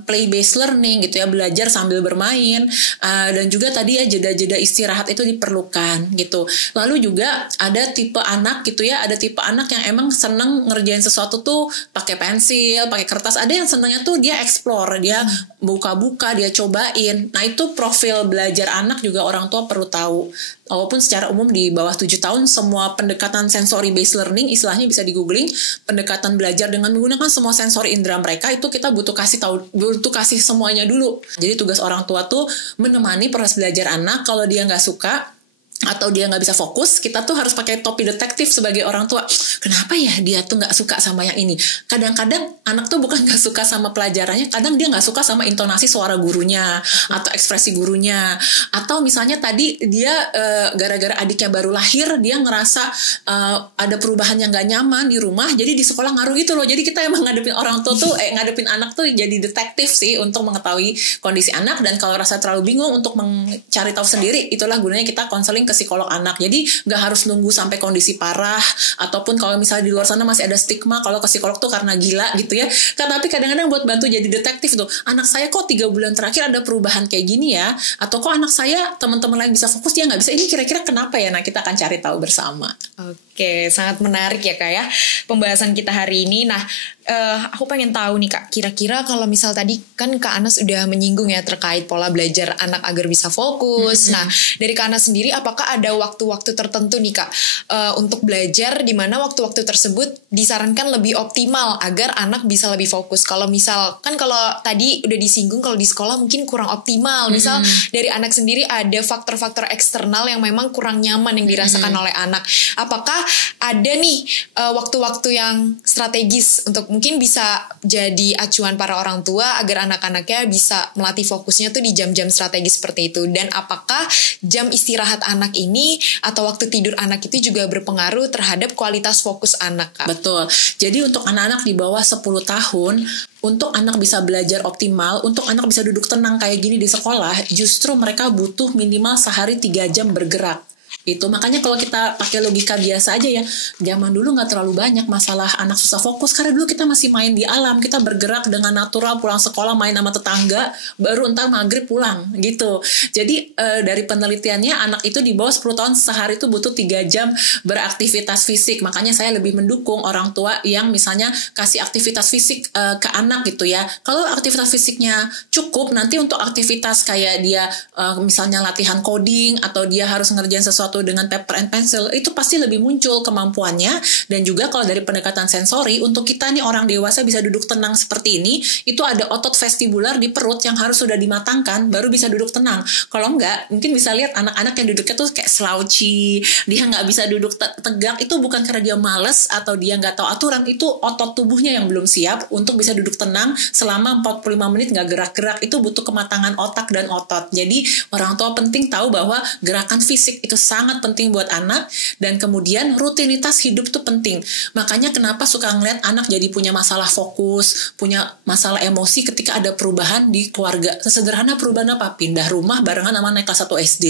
play based learning gitu ya, belajar sambil bermain, dan juga tadi ya jeda-jeda istirahat itu diperlukan gitu. Lalu juga ada tipe anak gitu ya, ada tipe anak yang emang seneng ngerjain sesuatu tuh pakai pensil, pakai kertas. Ada yang senengnya tuh dia explore, dia buka-buka, dia cobain. Nah, itu profil belajar anak juga orang tua perlu tahu. Walaupun secara umum di bawah 7 tahun semua pendekatan sensory based learning istilahnya bisa di googling, pendekatan belajar dengan menggunakan semua sensori indera mereka itu kita butuh kasih semuanya dulu. Jadi tugas orang tua tuh menemani proses belajar anak. Kalau dia nggak suka atau dia nggak bisa fokus, kita tuh harus pakai topi detektif sebagai orang tua. Kenapa ya dia tuh nggak suka sama yang ini? Kadang-kadang anak tuh bukan nggak suka sama pelajarannya, kadang dia nggak suka sama intonasi suara gurunya atau ekspresi gurunya. Atau misalnya tadi dia gara-gara adiknya baru lahir, dia ngerasa ada perubahan yang nggak nyaman di rumah, jadi di sekolah ngaruh gitu loh. Jadi kita emang ngadepin orang tua tuh, ngadepin anak tuh jadi detektif sih untuk mengetahui kondisi anak. Dan kalau rasa terlalu bingung untuk mencari tahu sendiri, itulah gunanya kita konseling ke psikolog anak. Jadi nggak harus nunggu sampai kondisi parah, ataupun kalau misalnya di luar sana masih ada stigma kalau ke psikolog tuh karena gila gitu ya. Tapi kadang-kadang buat bantu jadi detektif tuh, anak saya kok 3 bulan terakhir ada perubahan kayak gini ya, atau kok anak saya teman-teman lain bisa fokus dia nggak bisa, ini kira-kira kenapa ya? Nah, kita akan cari tahu bersama. Oke, sangat menarik ya Kak ya pembahasan kita hari ini. Nah, aku pengen tahu nih Kak, kira-kira kalau misal tadi kan Kak Anas udah menyinggung ya terkait pola belajar anak agar bisa fokus. Nah, dari Kak Anas sendiri apakah ada waktu-waktu tertentu nih Kak untuk belajar di mana waktu-waktu tersebut disarankan lebih optimal agar anak bisa lebih fokus? Kalau misal kan kalau tadi udah disinggung kalau di sekolah mungkin kurang optimal. Misal dari anak sendiri ada faktor-faktor eksternal yang memang kurang nyaman yang dirasakan oleh anak. Apakah ada nih waktu-waktu yang strategis untuk mungkin bisa jadi acuan para orang tua agar anak-anaknya bisa melatih fokusnya tuh di jam-jam strategis seperti itu? Dan apakah jam istirahat anak ini atau waktu tidur anak itu juga berpengaruh terhadap kualitas fokus anak, Kak? Betul. Jadi untuk anak-anak di bawah 10 tahun, untuk anak bisa belajar optimal, untuk anak bisa duduk tenang kayak gini di sekolah, justru mereka butuh minimal sehari 3 jam bergerak. Itu makanya kalau kita pakai logika biasa aja ya, zaman dulu nggak terlalu banyak masalah anak susah fokus karena dulu kita masih main di alam, kita bergerak dengan natural, pulang sekolah main sama tetangga, baru entar maghrib pulang gitu. Jadi dari penelitiannya anak itu di bawah 10 tahun sehari itu butuh 3 jam beraktivitas fisik. Makanya saya lebih mendukung orang tua yang misalnya kasih aktivitas fisik ke anak gitu ya. Kalau aktivitas fisiknya cukup, nanti untuk aktivitas kayak dia misalnya latihan coding atau dia harus ngerjain sesuatu dengan paper and pencil, itu pasti lebih muncul kemampuannya. Dan juga kalau dari pendekatan sensori, untuk kita nih orang dewasa bisa duduk tenang seperti ini, itu ada otot vestibular di perut yang harus sudah dimatangkan baru bisa duduk tenang. Kalau enggak, mungkin bisa lihat anak-anak yang duduknya tuh kayak slouchy, dia nggak bisa duduk tegak, itu bukan karena dia males atau dia nggak tahu aturan, itu otot tubuhnya yang belum siap untuk bisa duduk tenang selama 45 menit nggak gerak-gerak. Itu butuh kematangan otak dan otot. Jadi orang tua penting tahu bahwa gerakan fisik itu sangat sangat penting buat anak. Dan kemudian rutinitas hidup tuh penting. Makanya kenapa suka ngeliat anak jadi punya masalah fokus, punya masalah emosi ketika ada perubahan di keluarga. Sesederhana perubahan apa? Pindah rumah barengan sama naik kelas 1 SD.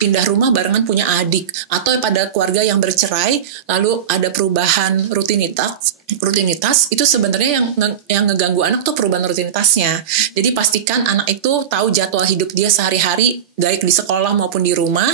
Pindah rumah barengan punya adik. Atau pada keluarga yang bercerai, lalu ada perubahan rutinitas itu sebenarnya yang ngeganggu anak tuh perubahan rutinitasnya. Jadi pastikan anak itu tahu jadwal hidup dia sehari-hari, baik di sekolah maupun di rumah.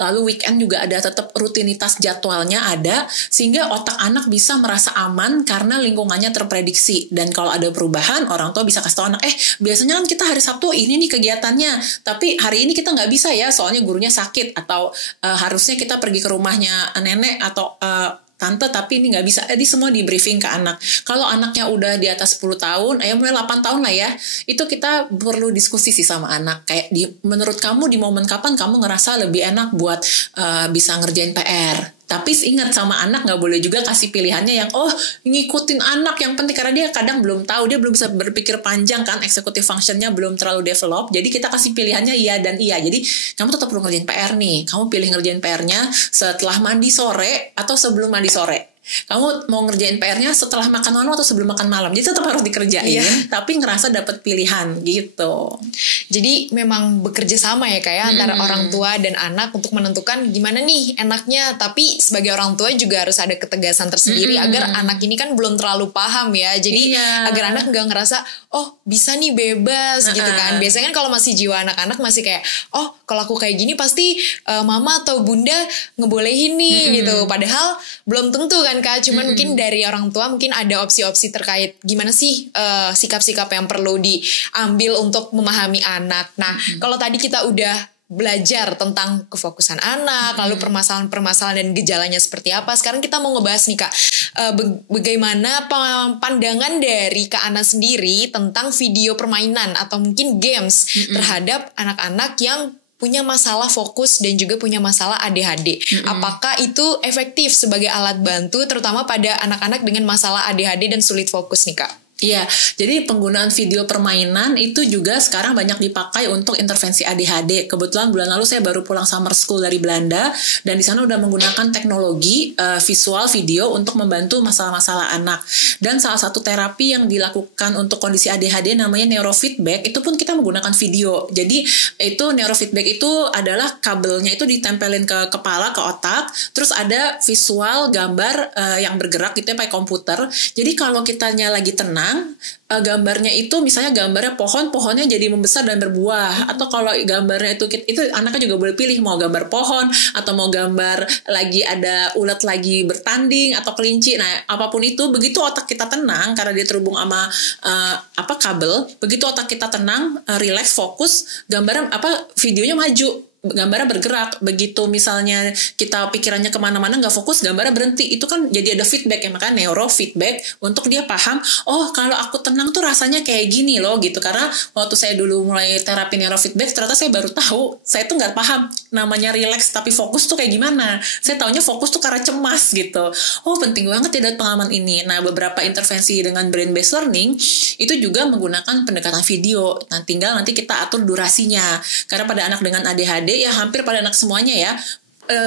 Lalu weekend juga ada tetap rutinitas jadwalnya ada, sehingga otak anak bisa merasa aman karena lingkungannya terprediksi. Dan kalau ada perubahan, orang tua bisa kasih tahu anak, biasanya kan kita hari Sabtu ini nih kegiatannya, tapi hari ini kita nggak bisa ya, soalnya gurunya sakit, atau harusnya kita pergi ke rumahnya nenek atau tante, tapi ini nggak bisa. Jadi semua di briefing ke anak. Kalau anaknya udah di atas 10 tahun, mulai 8 tahun lah ya, itu kita perlu diskusi sih sama anak. Kayak menurut kamu di momen kapan kamu ngerasa lebih enak buat bisa ngerjain PR? Tapi ingat sama anak nggak boleh juga kasih pilihannya yang ngikutin anak yang penting, karena dia kadang belum tahu, dia belum bisa berpikir panjang kan, executive functionnya belum terlalu develop. Jadi kita kasih pilihannya iya dan iya. Jadi kamu tetap perlu ngerjain PR nih. Kamu pilih ngerjain PR-nya setelah mandi sore atau sebelum mandi sore. Kamu mau ngerjain PR-nya setelah makan malam atau sebelum makan malam. Jadi tetap harus dikerjain, tapi ngerasa dapat pilihan gitu. Jadi memang bekerja sama ya kayak antara orang tua dan anak untuk menentukan gimana nih enaknya. Tapi sebagai orang tua juga harus ada ketegasan tersendiri agar anak ini kan belum terlalu paham ya. Jadi agar anak nggak ngerasa bisa nih bebas gitu kan. Biasanya kan kalau masih jiwa anak-anak masih kayak kalau aku kayak gini pasti mama atau bunda ngebolehin nih gitu. Padahal belum tentu kan Kak, cuman mungkin dari orang tua mungkin ada opsi-opsi terkait gimana sih sikap-sikap yang perlu diambil untuk memahami anak. Nah, kalau tadi kita udah belajar tentang kefokusan anak, lalu permasalahan-permasalahan dan gejalanya seperti apa. Sekarang kita mau ngebahas nih Kak, bagaimana pandangan dari Kak Ana sendiri tentang video permainan atau mungkin games terhadap anak-anak yang punya masalah fokus dan juga punya masalah ADHD. Apakah itu efektif sebagai alat bantu terutama pada anak-anak dengan masalah ADHD dan sulit fokus nih Kak? Iya, jadi penggunaan video permainan itu juga sekarang banyak dipakai untuk intervensi ADHD. Kebetulan bulan lalu saya baru pulang summer school dari Belanda, dan di sana udah menggunakan teknologi visual video untuk membantu masalah-masalah anak. Dan salah satu terapi yang dilakukan untuk kondisi ADHD namanya neurofeedback, itu pun kita menggunakan video. Jadi itu neurofeedback itu adalah kabelnya itu ditempelin ke kepala, ke otak, terus ada visual gambar yang bergerak gitu ya pakai komputer. Jadi kalau kitanya lagi tenang, gambarnya itu misalnya gambarnya pohonnya jadi membesar dan berbuah, atau kalau gambarnya itu anaknya juga boleh pilih mau gambar pohon atau mau gambar lagi ada ulat lagi bertanding atau kelinci. Nah apapun itu, begitu otak kita tenang karena dia terhubung sama kabel, begitu otak kita tenang, relax, fokus, videonya maju, gambarnya bergerak. Begitu misalnya kita pikirannya kemana-mana nggak fokus, gambarnya berhenti. Itu kan jadi ada feedback ya, makanya neurofeedback untuk dia paham, kalau aku tenang tuh rasanya kayak gini loh gitu. Karena waktu saya dulu mulai terapi neurofeedback, ternyata saya baru tahu, saya tuh nggak paham namanya relax tapi fokus tuh kayak gimana. Saya taunya fokus tuh karena cemas gitu. Penting banget ya dari pengalaman ini. Nah beberapa intervensi dengan brain based learning itu juga menggunakan pendekatan video. Nah tinggal nanti kita atur durasinya. Karena pada anak dengan ADHD ya hampir pada anak semuanya ya,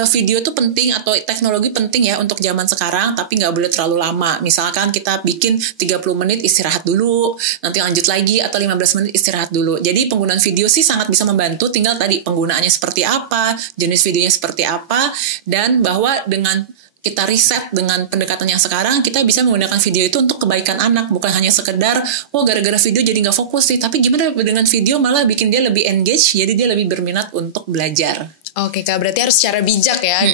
video itu penting atau teknologi penting ya untuk zaman sekarang, tapi nggak boleh terlalu lama. Misalkan kita bikin 30 menit istirahat dulu, nanti lanjut lagi, atau 15 menit istirahat dulu. Jadi penggunaan video sih sangat bisa membantu, tinggal tadi penggunaannya seperti apa, jenis videonya seperti apa, dan bahwa dengan kita riset dengan pendekatan yang sekarang, kita bisa menggunakan video itu untuk kebaikan anak, bukan hanya sekedar gara-gara video jadi nggak fokus sih, tapi gimana dengan video malah bikin dia lebih engage, jadi dia lebih berminat untuk belajar. Oke Kak, berarti harus secara bijak ya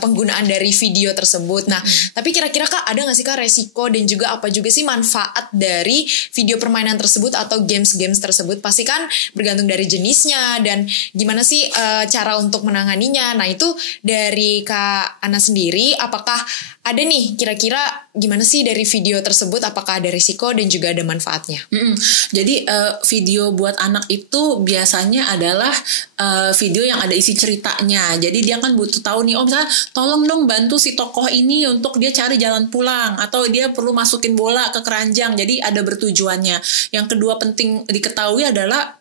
penggunaan dari video tersebut. Nah, tapi kira-kira Kak ada nggak sih Kak resiko dan juga apa juga sih manfaat dari video permainan tersebut atau games-games tersebut? Pasti kan bergantung dari jenisnya dan gimana sih cara untuk menanganinya. Nah itu dari Kak Ana sendiri, apakah ada nih kira-kira gimana sih dari video tersebut, apakah ada risiko dan juga ada manfaatnya? Jadi video buat anak itu biasanya adalah video yang ada isi ceritanya. Jadi dia kan butuh tahu nih, misalnya tolong dong bantu si tokoh ini untuk dia cari jalan pulang, atau dia perlu masukin bola ke keranjang. Jadi ada bertujuannya. Yang kedua penting diketahui adalah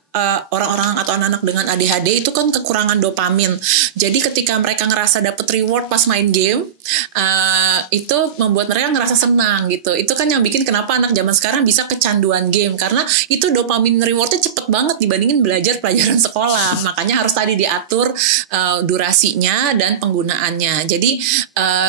orang-orang atau anak-anak dengan ADHD itu kan kekurangan dopamin. Jadi ketika mereka ngerasa dapet reward pas main game, itu membuat mereka ngerasa senang gitu. Itu kan yang bikin kenapa anak zaman sekarang bisa kecanduan game, karena itu dopamin rewardnya cepet banget dibandingin belajar pelajaran sekolah. Makanya harus tadi diatur durasinya dan penggunaannya. Jadi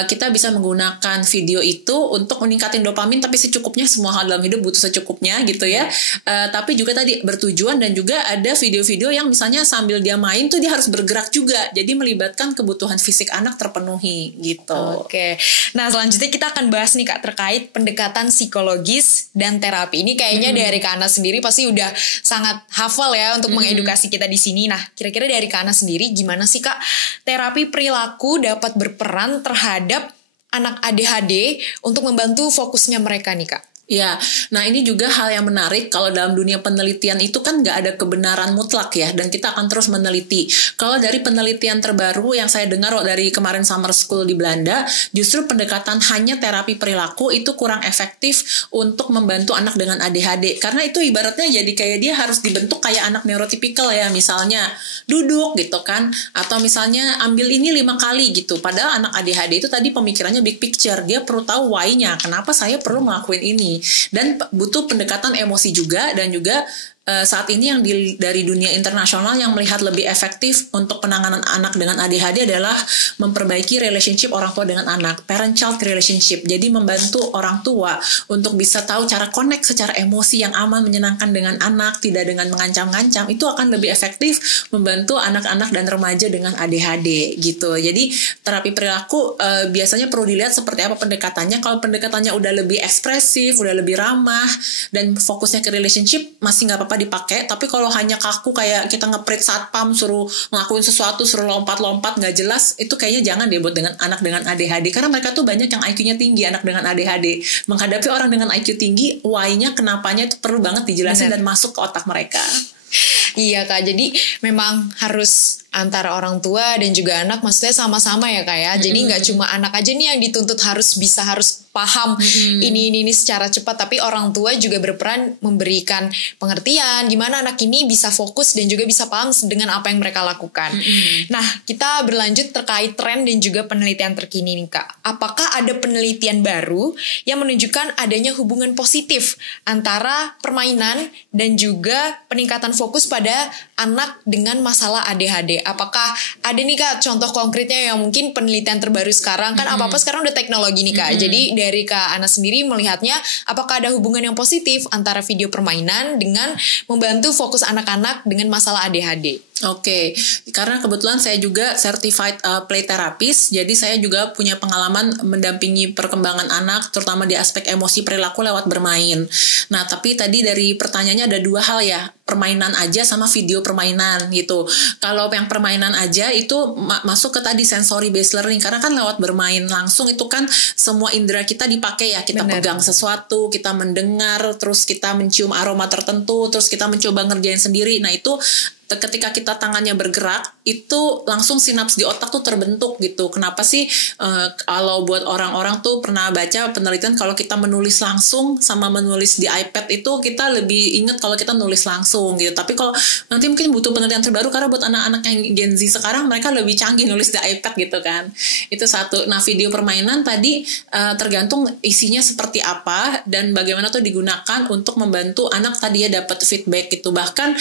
kita bisa menggunakan video itu untuk meningkatin dopamin, tapi secukupnya. Semua hal dalam hidup butuh secukupnya gitu ya. Tapi juga tadi bertujuan, dan juga ada video-video yang misalnya sambil dia main tuh dia harus bergerak juga. Jadi melibatkan kebutuhan fisik anak terpenuhi gitu. Oke. Nah, selanjutnya kita akan bahas nih Kak terkait pendekatan psikologis dan terapi. Ini kayaknya dari Kak Ana sendiri pasti udah sangat hafal ya untuk mengedukasi kita di sini. Nah, kira-kira dari Kak Ana sendiri gimana sih Kak terapi perilaku dapat berperan terhadap anak ADHD untuk membantu fokusnya mereka nih Kak? Ya, nah ini juga hal yang menarik. Kalau dalam dunia penelitian itu kan nggak ada kebenaran mutlak ya, dan kita akan terus meneliti. Kalau dari penelitian terbaru yang saya dengar dari kemarin summer school di Belanda, justru pendekatan hanya terapi perilaku itu kurang efektif untuk membantu anak dengan ADHD. Karena itu ibaratnya jadi kayak dia harus dibentuk kayak anak neurotipikal ya, misalnya duduk gitu kan, atau misalnya ambil ini 5 kali gitu. Padahal anak ADHD itu tadi pemikirannya big picture, dia perlu tahu why-nya, kenapa saya perlu ngelakuin ini. Dan butuh pendekatan emosi juga, dan juga saat ini yang dari dunia internasional yang melihat lebih efektif untuk penanganan anak dengan ADHD adalah memperbaiki relationship orang tua dengan anak, parent-child relationship. Jadi membantu orang tua untuk bisa tahu cara connect secara emosi yang aman, menyenangkan dengan anak, tidak dengan mengancam-ngancam. Itu akan lebih efektif membantu anak-anak dan remaja dengan ADHD gitu. Jadi terapi perilaku biasanya perlu dilihat seperti apa pendekatannya. Kalau pendekatannya udah lebih ekspresif, udah lebih ramah, dan fokusnya ke relationship, masih nggak apa-apa dipakai. Tapi kalau hanya kaku kayak kita ngeprit satpam, suruh ngelakuin sesuatu, suruh lompat-lompat nggak jelas, itu kayaknya jangan deh buat dengan anak dengan ADHD, karena mereka tuh banyak yang IQ-nya tinggi. Anak dengan ADHD menghadapi orang dengan IQ tinggi, why-nya, kenapanya itu perlu banget dijelasin dan masuk ke otak mereka. Iya Kak, jadi memang harus antara orang tua dan juga anak, maksudnya sama-sama ya Kak ya. Jadi nggak cuma anak aja nih yang dituntut harus paham ini secara cepat, tapi orang tua juga berperan memberikan pengertian gimana anak ini bisa fokus dan juga bisa paham dengan apa yang mereka lakukan. Nah, kita berlanjut terkait tren dan juga penelitian terkini nih Kak. Apakah ada penelitian baru yang menunjukkan adanya hubungan positif antara permainan dan juga peningkatan fokus pada anak dengan masalah ADHD? Apakah ada nih Kak contoh konkretnya yang mungkin penelitian terbaru sekarang, kan apa-apa sekarang udah teknologi nih Kak. Jadi dari Kak Ana sendiri melihatnya apakah ada hubungan yang positif antara video permainan dengan membantu fokus anak-anak dengan masalah ADHD? Oke, karena kebetulan saya juga certified play therapist, jadi saya juga punya pengalaman mendampingi perkembangan anak, terutama di aspek emosi perilaku lewat bermain. Nah, tapi tadi dari pertanyaannya ada 2 hal ya, permainan aja sama video permainan gitu. Kalau yang permainan aja itu masuk ke tadi sensory based learning, karena kan lewat bermain langsung itu kan semua indera kita dipakai ya, kita pegang sesuatu, kita mendengar, terus kita mencium aroma tertentu, terus kita mencoba ngerjain sendiri. Nah, itu ketika kita tangannya bergerak, itu langsung sinaps di otak tuh terbentuk gitu. Kenapa sih kalau buat orang-orang tuh pernah baca penelitian kalau kita menulis langsung sama menulis di iPad itu kita lebih ingat kalau kita nulis langsung gitu. Tapi kalau nanti mungkin butuh penelitian terbaru, karena buat anak-anak yang Gen Z sekarang mereka lebih canggih nulis di iPad gitu kan. Itu satu. Nah, video permainan tadi tergantung isinya seperti apa dan bagaimana tuh digunakan untuk membantu anak tadi ya dapat feedback gitu. Bahkan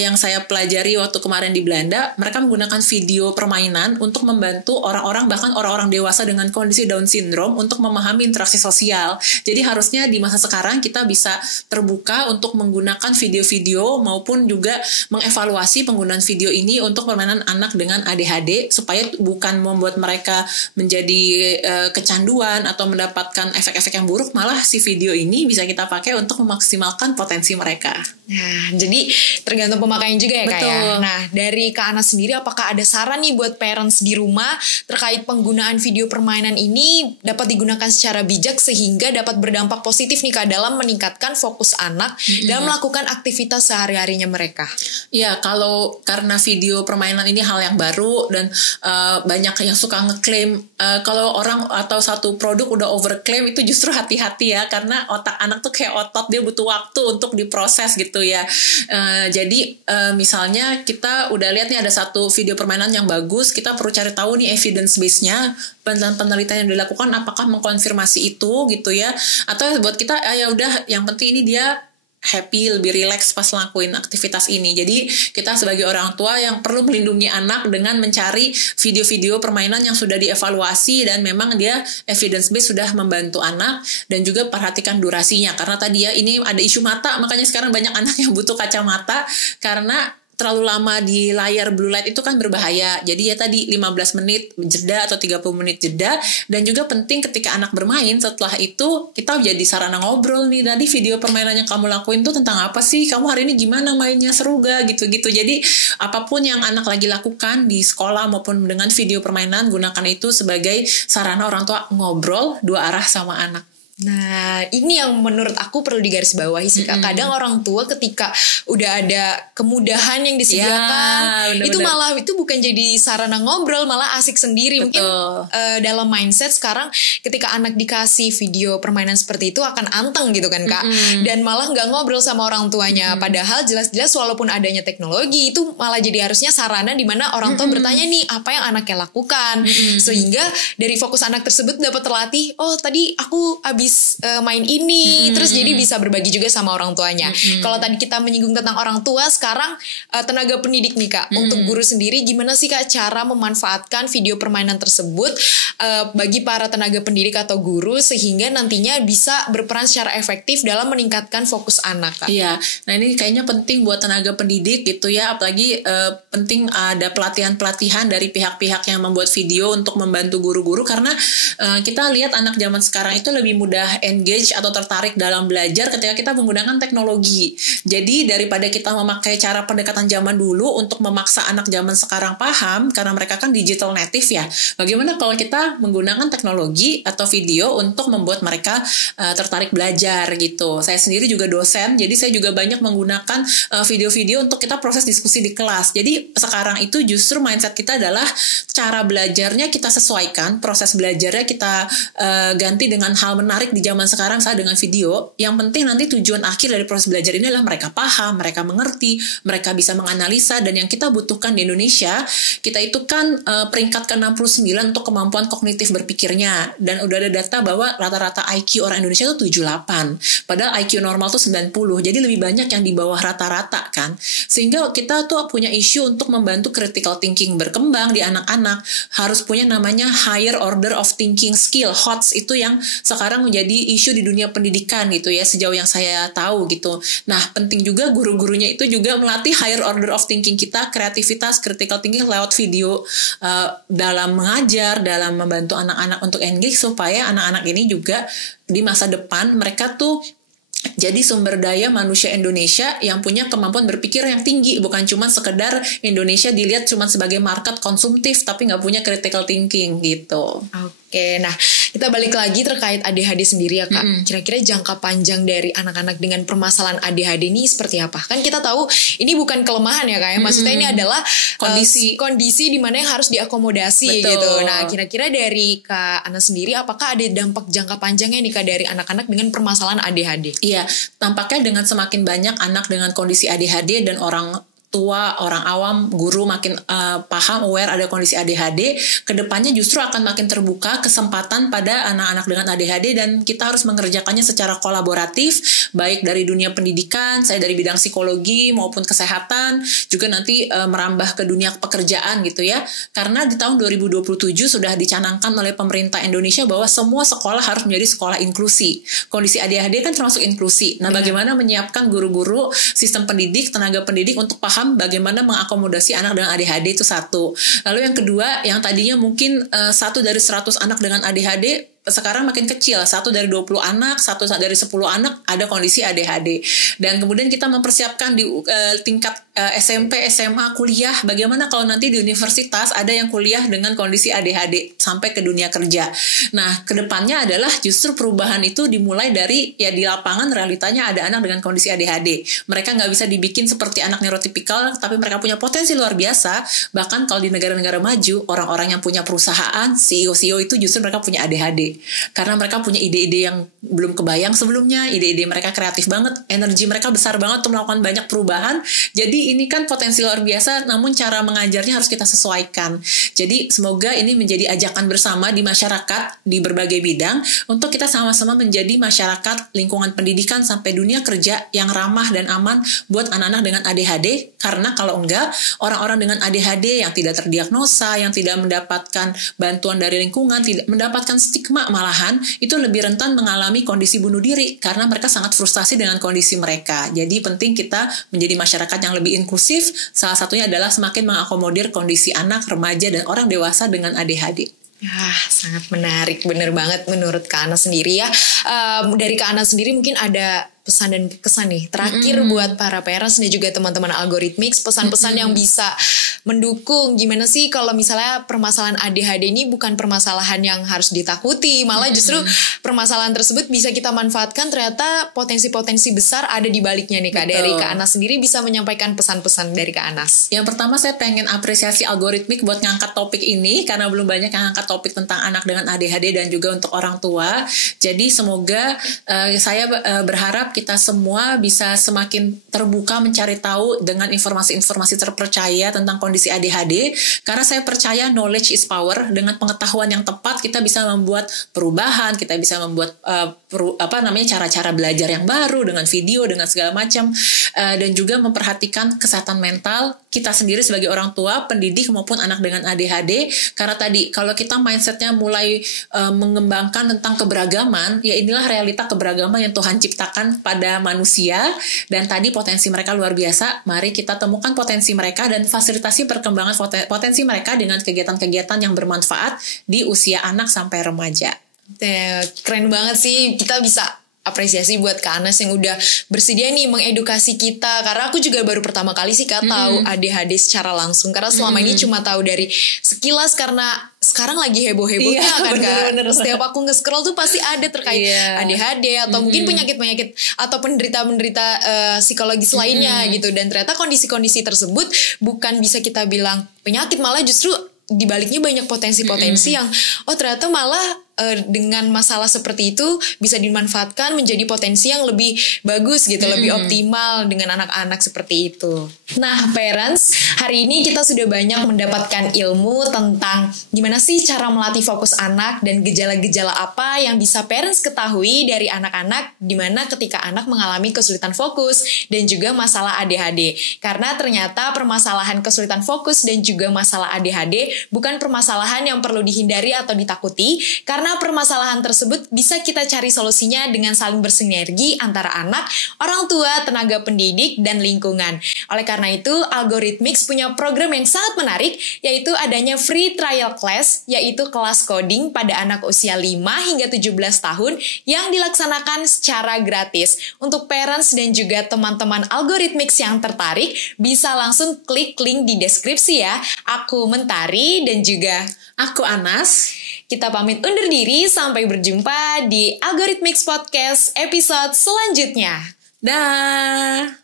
yang saya pelajari waktu kemarin di Belanda, mereka menggunakan video permainan untuk membantu orang-orang, bahkan orang-orang dewasa dengan kondisi Down syndrome untuk memahami interaksi sosial. Jadi harusnya di masa sekarang kita bisa terbuka untuk menggunakan video-video maupun juga mengevaluasi penggunaan video ini untuk permainan anak dengan ADHD, supaya bukan membuat mereka menjadi kecanduan atau mendapatkan efek-efek yang buruk, malah si video ini bisa kita pakai untuk memaksimalkan potensi mereka. Nah, jadi tergantung pemakaian juga ya Kak ya. Nah, dari Kak Ana sendiri apakah ada saran nih buat parents di rumah terkait penggunaan video permainan ini dapat digunakan secara bijak sehingga dapat berdampak positif nih Kak dalam meningkatkan fokus anak dalam melakukan aktivitas sehari-harinya mereka? Ya, kalau karena video permainan ini hal yang baru dan banyak yang suka ngeklaim kalau orang atau satu produk udah overklaim, itu justru hati-hati ya, karena otak anak tuh kayak otot, dia butuh waktu untuk diproses gitu ya. Jadi misalnya kita udah lihat nih ada satu video permainan yang bagus, kita perlu cari tahu nih evidence base-nya, penelitian yang dilakukan apakah mengkonfirmasi itu gitu ya, atau buat kita ya udah yang penting ini dia happy, lebih relax pas ngelakuin aktivitas ini. Jadi kita sebagai orang tua yang perlu melindungi anak dengan mencari video-video permainan yang sudah dievaluasi dan memang dia evidence base sudah membantu anak, dan juga perhatikan durasinya, karena tadi ya ini ada isu mata, makanya sekarang banyak anak yang butuh kacamata karena terlalu lama di layar blue light itu kan berbahaya. Jadi ya tadi 15 menit jeda atau 30 menit jeda, dan juga penting ketika anak bermain, setelah itu kita jadi sarana ngobrol nih, tadi video permainan yang kamu lakuin tuh tentang apa sih, kamu hari ini gimana mainnya, seru gak gitu-gitu. Jadi apapun yang anak lagi lakukan di sekolah maupun dengan video permainan, gunakan itu sebagai sarana orang tua ngobrol dua arah sama anak. Nah, ini yang menurut aku perlu digarisbawahi sih Kak. Kadang orang tua ketika udah ada kemudahan yang disediakan, itu malah itu bukan jadi sarana ngobrol, malah asik sendiri. Betul. Mungkin dalam mindset sekarang ketika anak dikasih video permainan seperti itu akan anteng gitu kan Kak. Dan malah nggak ngobrol sama orang tuanya. Padahal jelas-jelas walaupun adanya teknologi, itu malah jadi harusnya sarana di mana orang tua bertanya nih apa yang anaknya lakukan. Sehingga dari fokus anak tersebut dapat terlatih, oh tadi aku habis main ini, terus jadi bisa berbagi juga sama orang tuanya. Kalau tadi kita menyinggung tentang orang tua, sekarang tenaga pendidik nih Kak, untuk guru sendiri gimana sih Kak cara memanfaatkan video permainan tersebut bagi para tenaga pendidik atau guru sehingga nantinya bisa berperan secara efektif dalam meningkatkan fokus anak Kak? Iya, nah ini kayaknya penting buat tenaga pendidik gitu ya, apalagi penting ada pelatihan-pelatihan dari pihak-pihak yang membuat video untuk membantu guru-guru, karena kita lihat anak zaman sekarang itu lebih mudah engage atau tertarik dalam belajar ketika kita menggunakan teknologi. Jadi daripada kita memakai cara pendekatan zaman dulu untuk memaksa anak zaman sekarang paham, karena mereka kan digital native ya, bagaimana kalau kita menggunakan teknologi atau video untuk membuat mereka tertarik belajar gitu. Saya sendiri juga dosen, jadi saya juga banyak menggunakan video-video untuk kita proses diskusi di kelas. Jadi sekarang itu justru mindset kita adalah cara belajarnya kita sesuaikan, proses belajarnya kita ganti dengan hal menarik di zaman sekarang, saya dengan video. Yang penting nanti tujuan akhir dari proses belajar ini adalah mereka paham, mereka mengerti, mereka bisa menganalisa. Dan yang kita butuhkan di Indonesia, kita itu kan peringkat ke-69 untuk kemampuan kognitif berpikirnya, dan udah ada data bahwa rata-rata IQ orang Indonesia itu 78, padahal IQ normal tuh 90, jadi lebih banyak yang di bawah rata-rata kan. Sehingga kita tuh punya isu untuk membantu critical thinking berkembang di anak-anak, harus punya namanya higher order of thinking skill, HOTS, itu yang sekarang menjadi isu di dunia pendidikan gitu ya, sejauh yang saya tahu gitu. Nah, penting juga guru-gurunya itu juga melatih higher order of thinking kita, kreativitas, critical thinking lewat video dalam mengajar, dalam membantu anak-anak untuk engage, supaya anak-anak ini juga di masa depan mereka tuh jadi sumber daya manusia Indonesia yang punya kemampuan berpikir yang tinggi, bukan cuma sekedar Indonesia dilihat cuma sebagai market konsumtif tapi nggak punya critical thinking gitu. Oke, nah kita balik lagi terkait ADHD sendiri ya Kak. Kira-kira jangka panjang dari anak-anak dengan permasalahan ADHD ini seperti apa? Kan kita tahu ini bukan kelemahan ya Kak ya. Maksudnya ini adalah kondisi di mana yang harus diakomodasi. Betul. Gitu. Nah kira-kira dari Kak Ana sendiri, apakah ada dampak jangka panjangnya nih Kak dari anak-anak dengan permasalahan ADHD? Iya, tampaknya dengan semakin banyak anak dengan kondisi ADHD dan orang tua, orang awam, guru makin paham, aware ada kondisi ADHD, kedepannya justru akan makin terbuka kesempatan pada anak-anak dengan ADHD, dan kita harus mengerjakannya secara kolaboratif, baik dari dunia pendidikan, saya dari bidang psikologi maupun kesehatan, juga nanti merambah ke dunia pekerjaan gitu ya, karena di tahun 2027 sudah dicanangkan oleh pemerintah Indonesia bahwa semua sekolah harus menjadi sekolah inklusi. Kondisi ADHD kan termasuk inklusi. Nah, bagaimana menyiapkan guru-guru, sistem pendidik, tenaga pendidik untuk paham bagaimana mengakomodasi anak dengan ADHD, itu satu. Lalu yang kedua, yang tadinya mungkin 1 dari 100 anak dengan ADHD sekarang makin kecil, 1 dari 20 anak, 1 dari 10 anak ada kondisi ADHD. Dan kemudian kita mempersiapkan di tingkat SMP, SMA, kuliah, bagaimana kalau nanti di universitas ada yang kuliah dengan kondisi ADHD sampai ke dunia kerja. Nah, kedepannya adalah justru perubahan itu dimulai dari ya di lapangan realitanya ada anak dengan kondisi ADHD. Mereka nggak bisa dibikin seperti anak neurotipikal, tapi mereka punya potensi luar biasa. Bahkan kalau di negara-negara maju, orang-orang yang punya perusahaan, CEO itu justru mereka punya ADHD. Karena mereka punya ide-ide yang belum kebayang sebelumnya, ide-ide mereka kreatif banget, energi mereka besar banget untuk melakukan banyak perubahan. Jadi ini kan potensi luar biasa, namun cara mengajarnya harus kita sesuaikan. Jadi semoga ini menjadi ajakan bersama di masyarakat di berbagai bidang untuk kita sama-sama menjadi masyarakat lingkungan pendidikan sampai dunia kerja yang ramah dan aman buat anak-anak dengan ADHD. Karena kalau enggak, orang-orang dengan ADHD yang tidak terdiagnosa, yang tidak mendapatkan bantuan dari lingkungan, tidak mendapatkan stigma malahan, itu lebih rentan mengalami kondisi bunuh diri karena mereka sangat frustasi dengan kondisi mereka. Jadi penting kita menjadi masyarakat yang lebih inklusif, salah satunya adalah semakin mengakomodir kondisi anak, remaja, dan orang dewasa dengan ADHD. Sangat menarik, bener banget menurut Kak Ana sendiri ya. Dari Kak Ana sendiri mungkin ada pesan dan kesan nih terakhir buat para parents dan juga teman-teman Algorithmics, pesan-pesan yang bisa mendukung gimana sih kalau misalnya permasalahan ADHD ini bukan permasalahan yang harus ditakuti, malah justru permasalahan tersebut bisa kita manfaatkan, ternyata potensi-potensi besar ada di baliknya nih Kak. Betul. Dari Kak Anas sendiri bisa menyampaikan pesan-pesan dari Kak Anas. Yang pertama saya pengen apresiasi Algorithmic buat ngangkat topik ini karena belum banyak yang ngangkat topik tentang anak dengan ADHD dan juga untuk orang tua. Jadi semoga saya berharap kita semua bisa semakin terbuka mencari tahu dengan informasi-informasi terpercaya tentang kondisi ADHD, karena saya percaya knowledge is power. Dengan pengetahuan yang tepat kita bisa membuat perubahan, kita bisa membuat cara-cara belajar yang baru dengan video, dengan segala macam, dan juga memperhatikan kesehatan mental kita sendiri sebagai orang tua, pendidik maupun anak dengan ADHD. Karena tadi kalau kita mindsetnya mulai mengembangkan tentang keberagaman, ya inilah realita keberagaman yang Tuhan ciptakan pada manusia, dan tadi potensi mereka luar biasa. Mari kita temukan potensi mereka dan fasilitasi perkembangan potensi mereka dengan kegiatan-kegiatan yang bermanfaat di usia anak sampai remaja. Keren banget sih, kita bisa apresiasi buat Kak Anas yang udah bersedia nih mengedukasi kita, karena aku juga baru pertama kali sih Kak tahu ADHD secara langsung, karena selama ini cuma tahu dari sekilas karena sekarang lagi heboh-hebohnya kan Kak. Setiap aku nge-scroll tuh pasti ada terkait ADHD atau mungkin penyakit-penyakit atau penderita-penderita psikologis lainnya gitu, dan ternyata kondisi-kondisi tersebut bukan bisa kita bilang penyakit, malah justru di baliknya banyak potensi-potensi yang ternyata malah dengan masalah seperti itu bisa dimanfaatkan menjadi potensi yang lebih bagus gitu, lebih optimal dengan anak-anak seperti itu. Nah, parents, hari ini kita sudah banyak mendapatkan ilmu tentang gimana sih cara melatih fokus anak dan gejala-gejala apa yang bisa parents ketahui dari anak-anak dimana ketika anak mengalami kesulitan fokus dan juga masalah ADHD. Karena ternyata permasalahan kesulitan fokus dan juga masalah ADHD bukan permasalahan yang perlu dihindari atau ditakuti, karena permasalahan tersebut bisa kita cari solusinya dengan saling bersinergi antara anak, orang tua, tenaga pendidik, dan lingkungan. Oleh karena itu, Algorithmics punya program yang sangat menarik, yaitu adanya free trial class, yaitu kelas coding pada anak usia 5 hingga 17 tahun yang dilaksanakan secara gratis. Untuk parents dan juga teman-teman Algorithmics yang tertarik, bisa langsung klik link di deskripsi ya. Aku Mentari dan juga aku Anas. Kita pamit undur diri, sampai berjumpa di Algorithmics Podcast episode selanjutnya. Dah.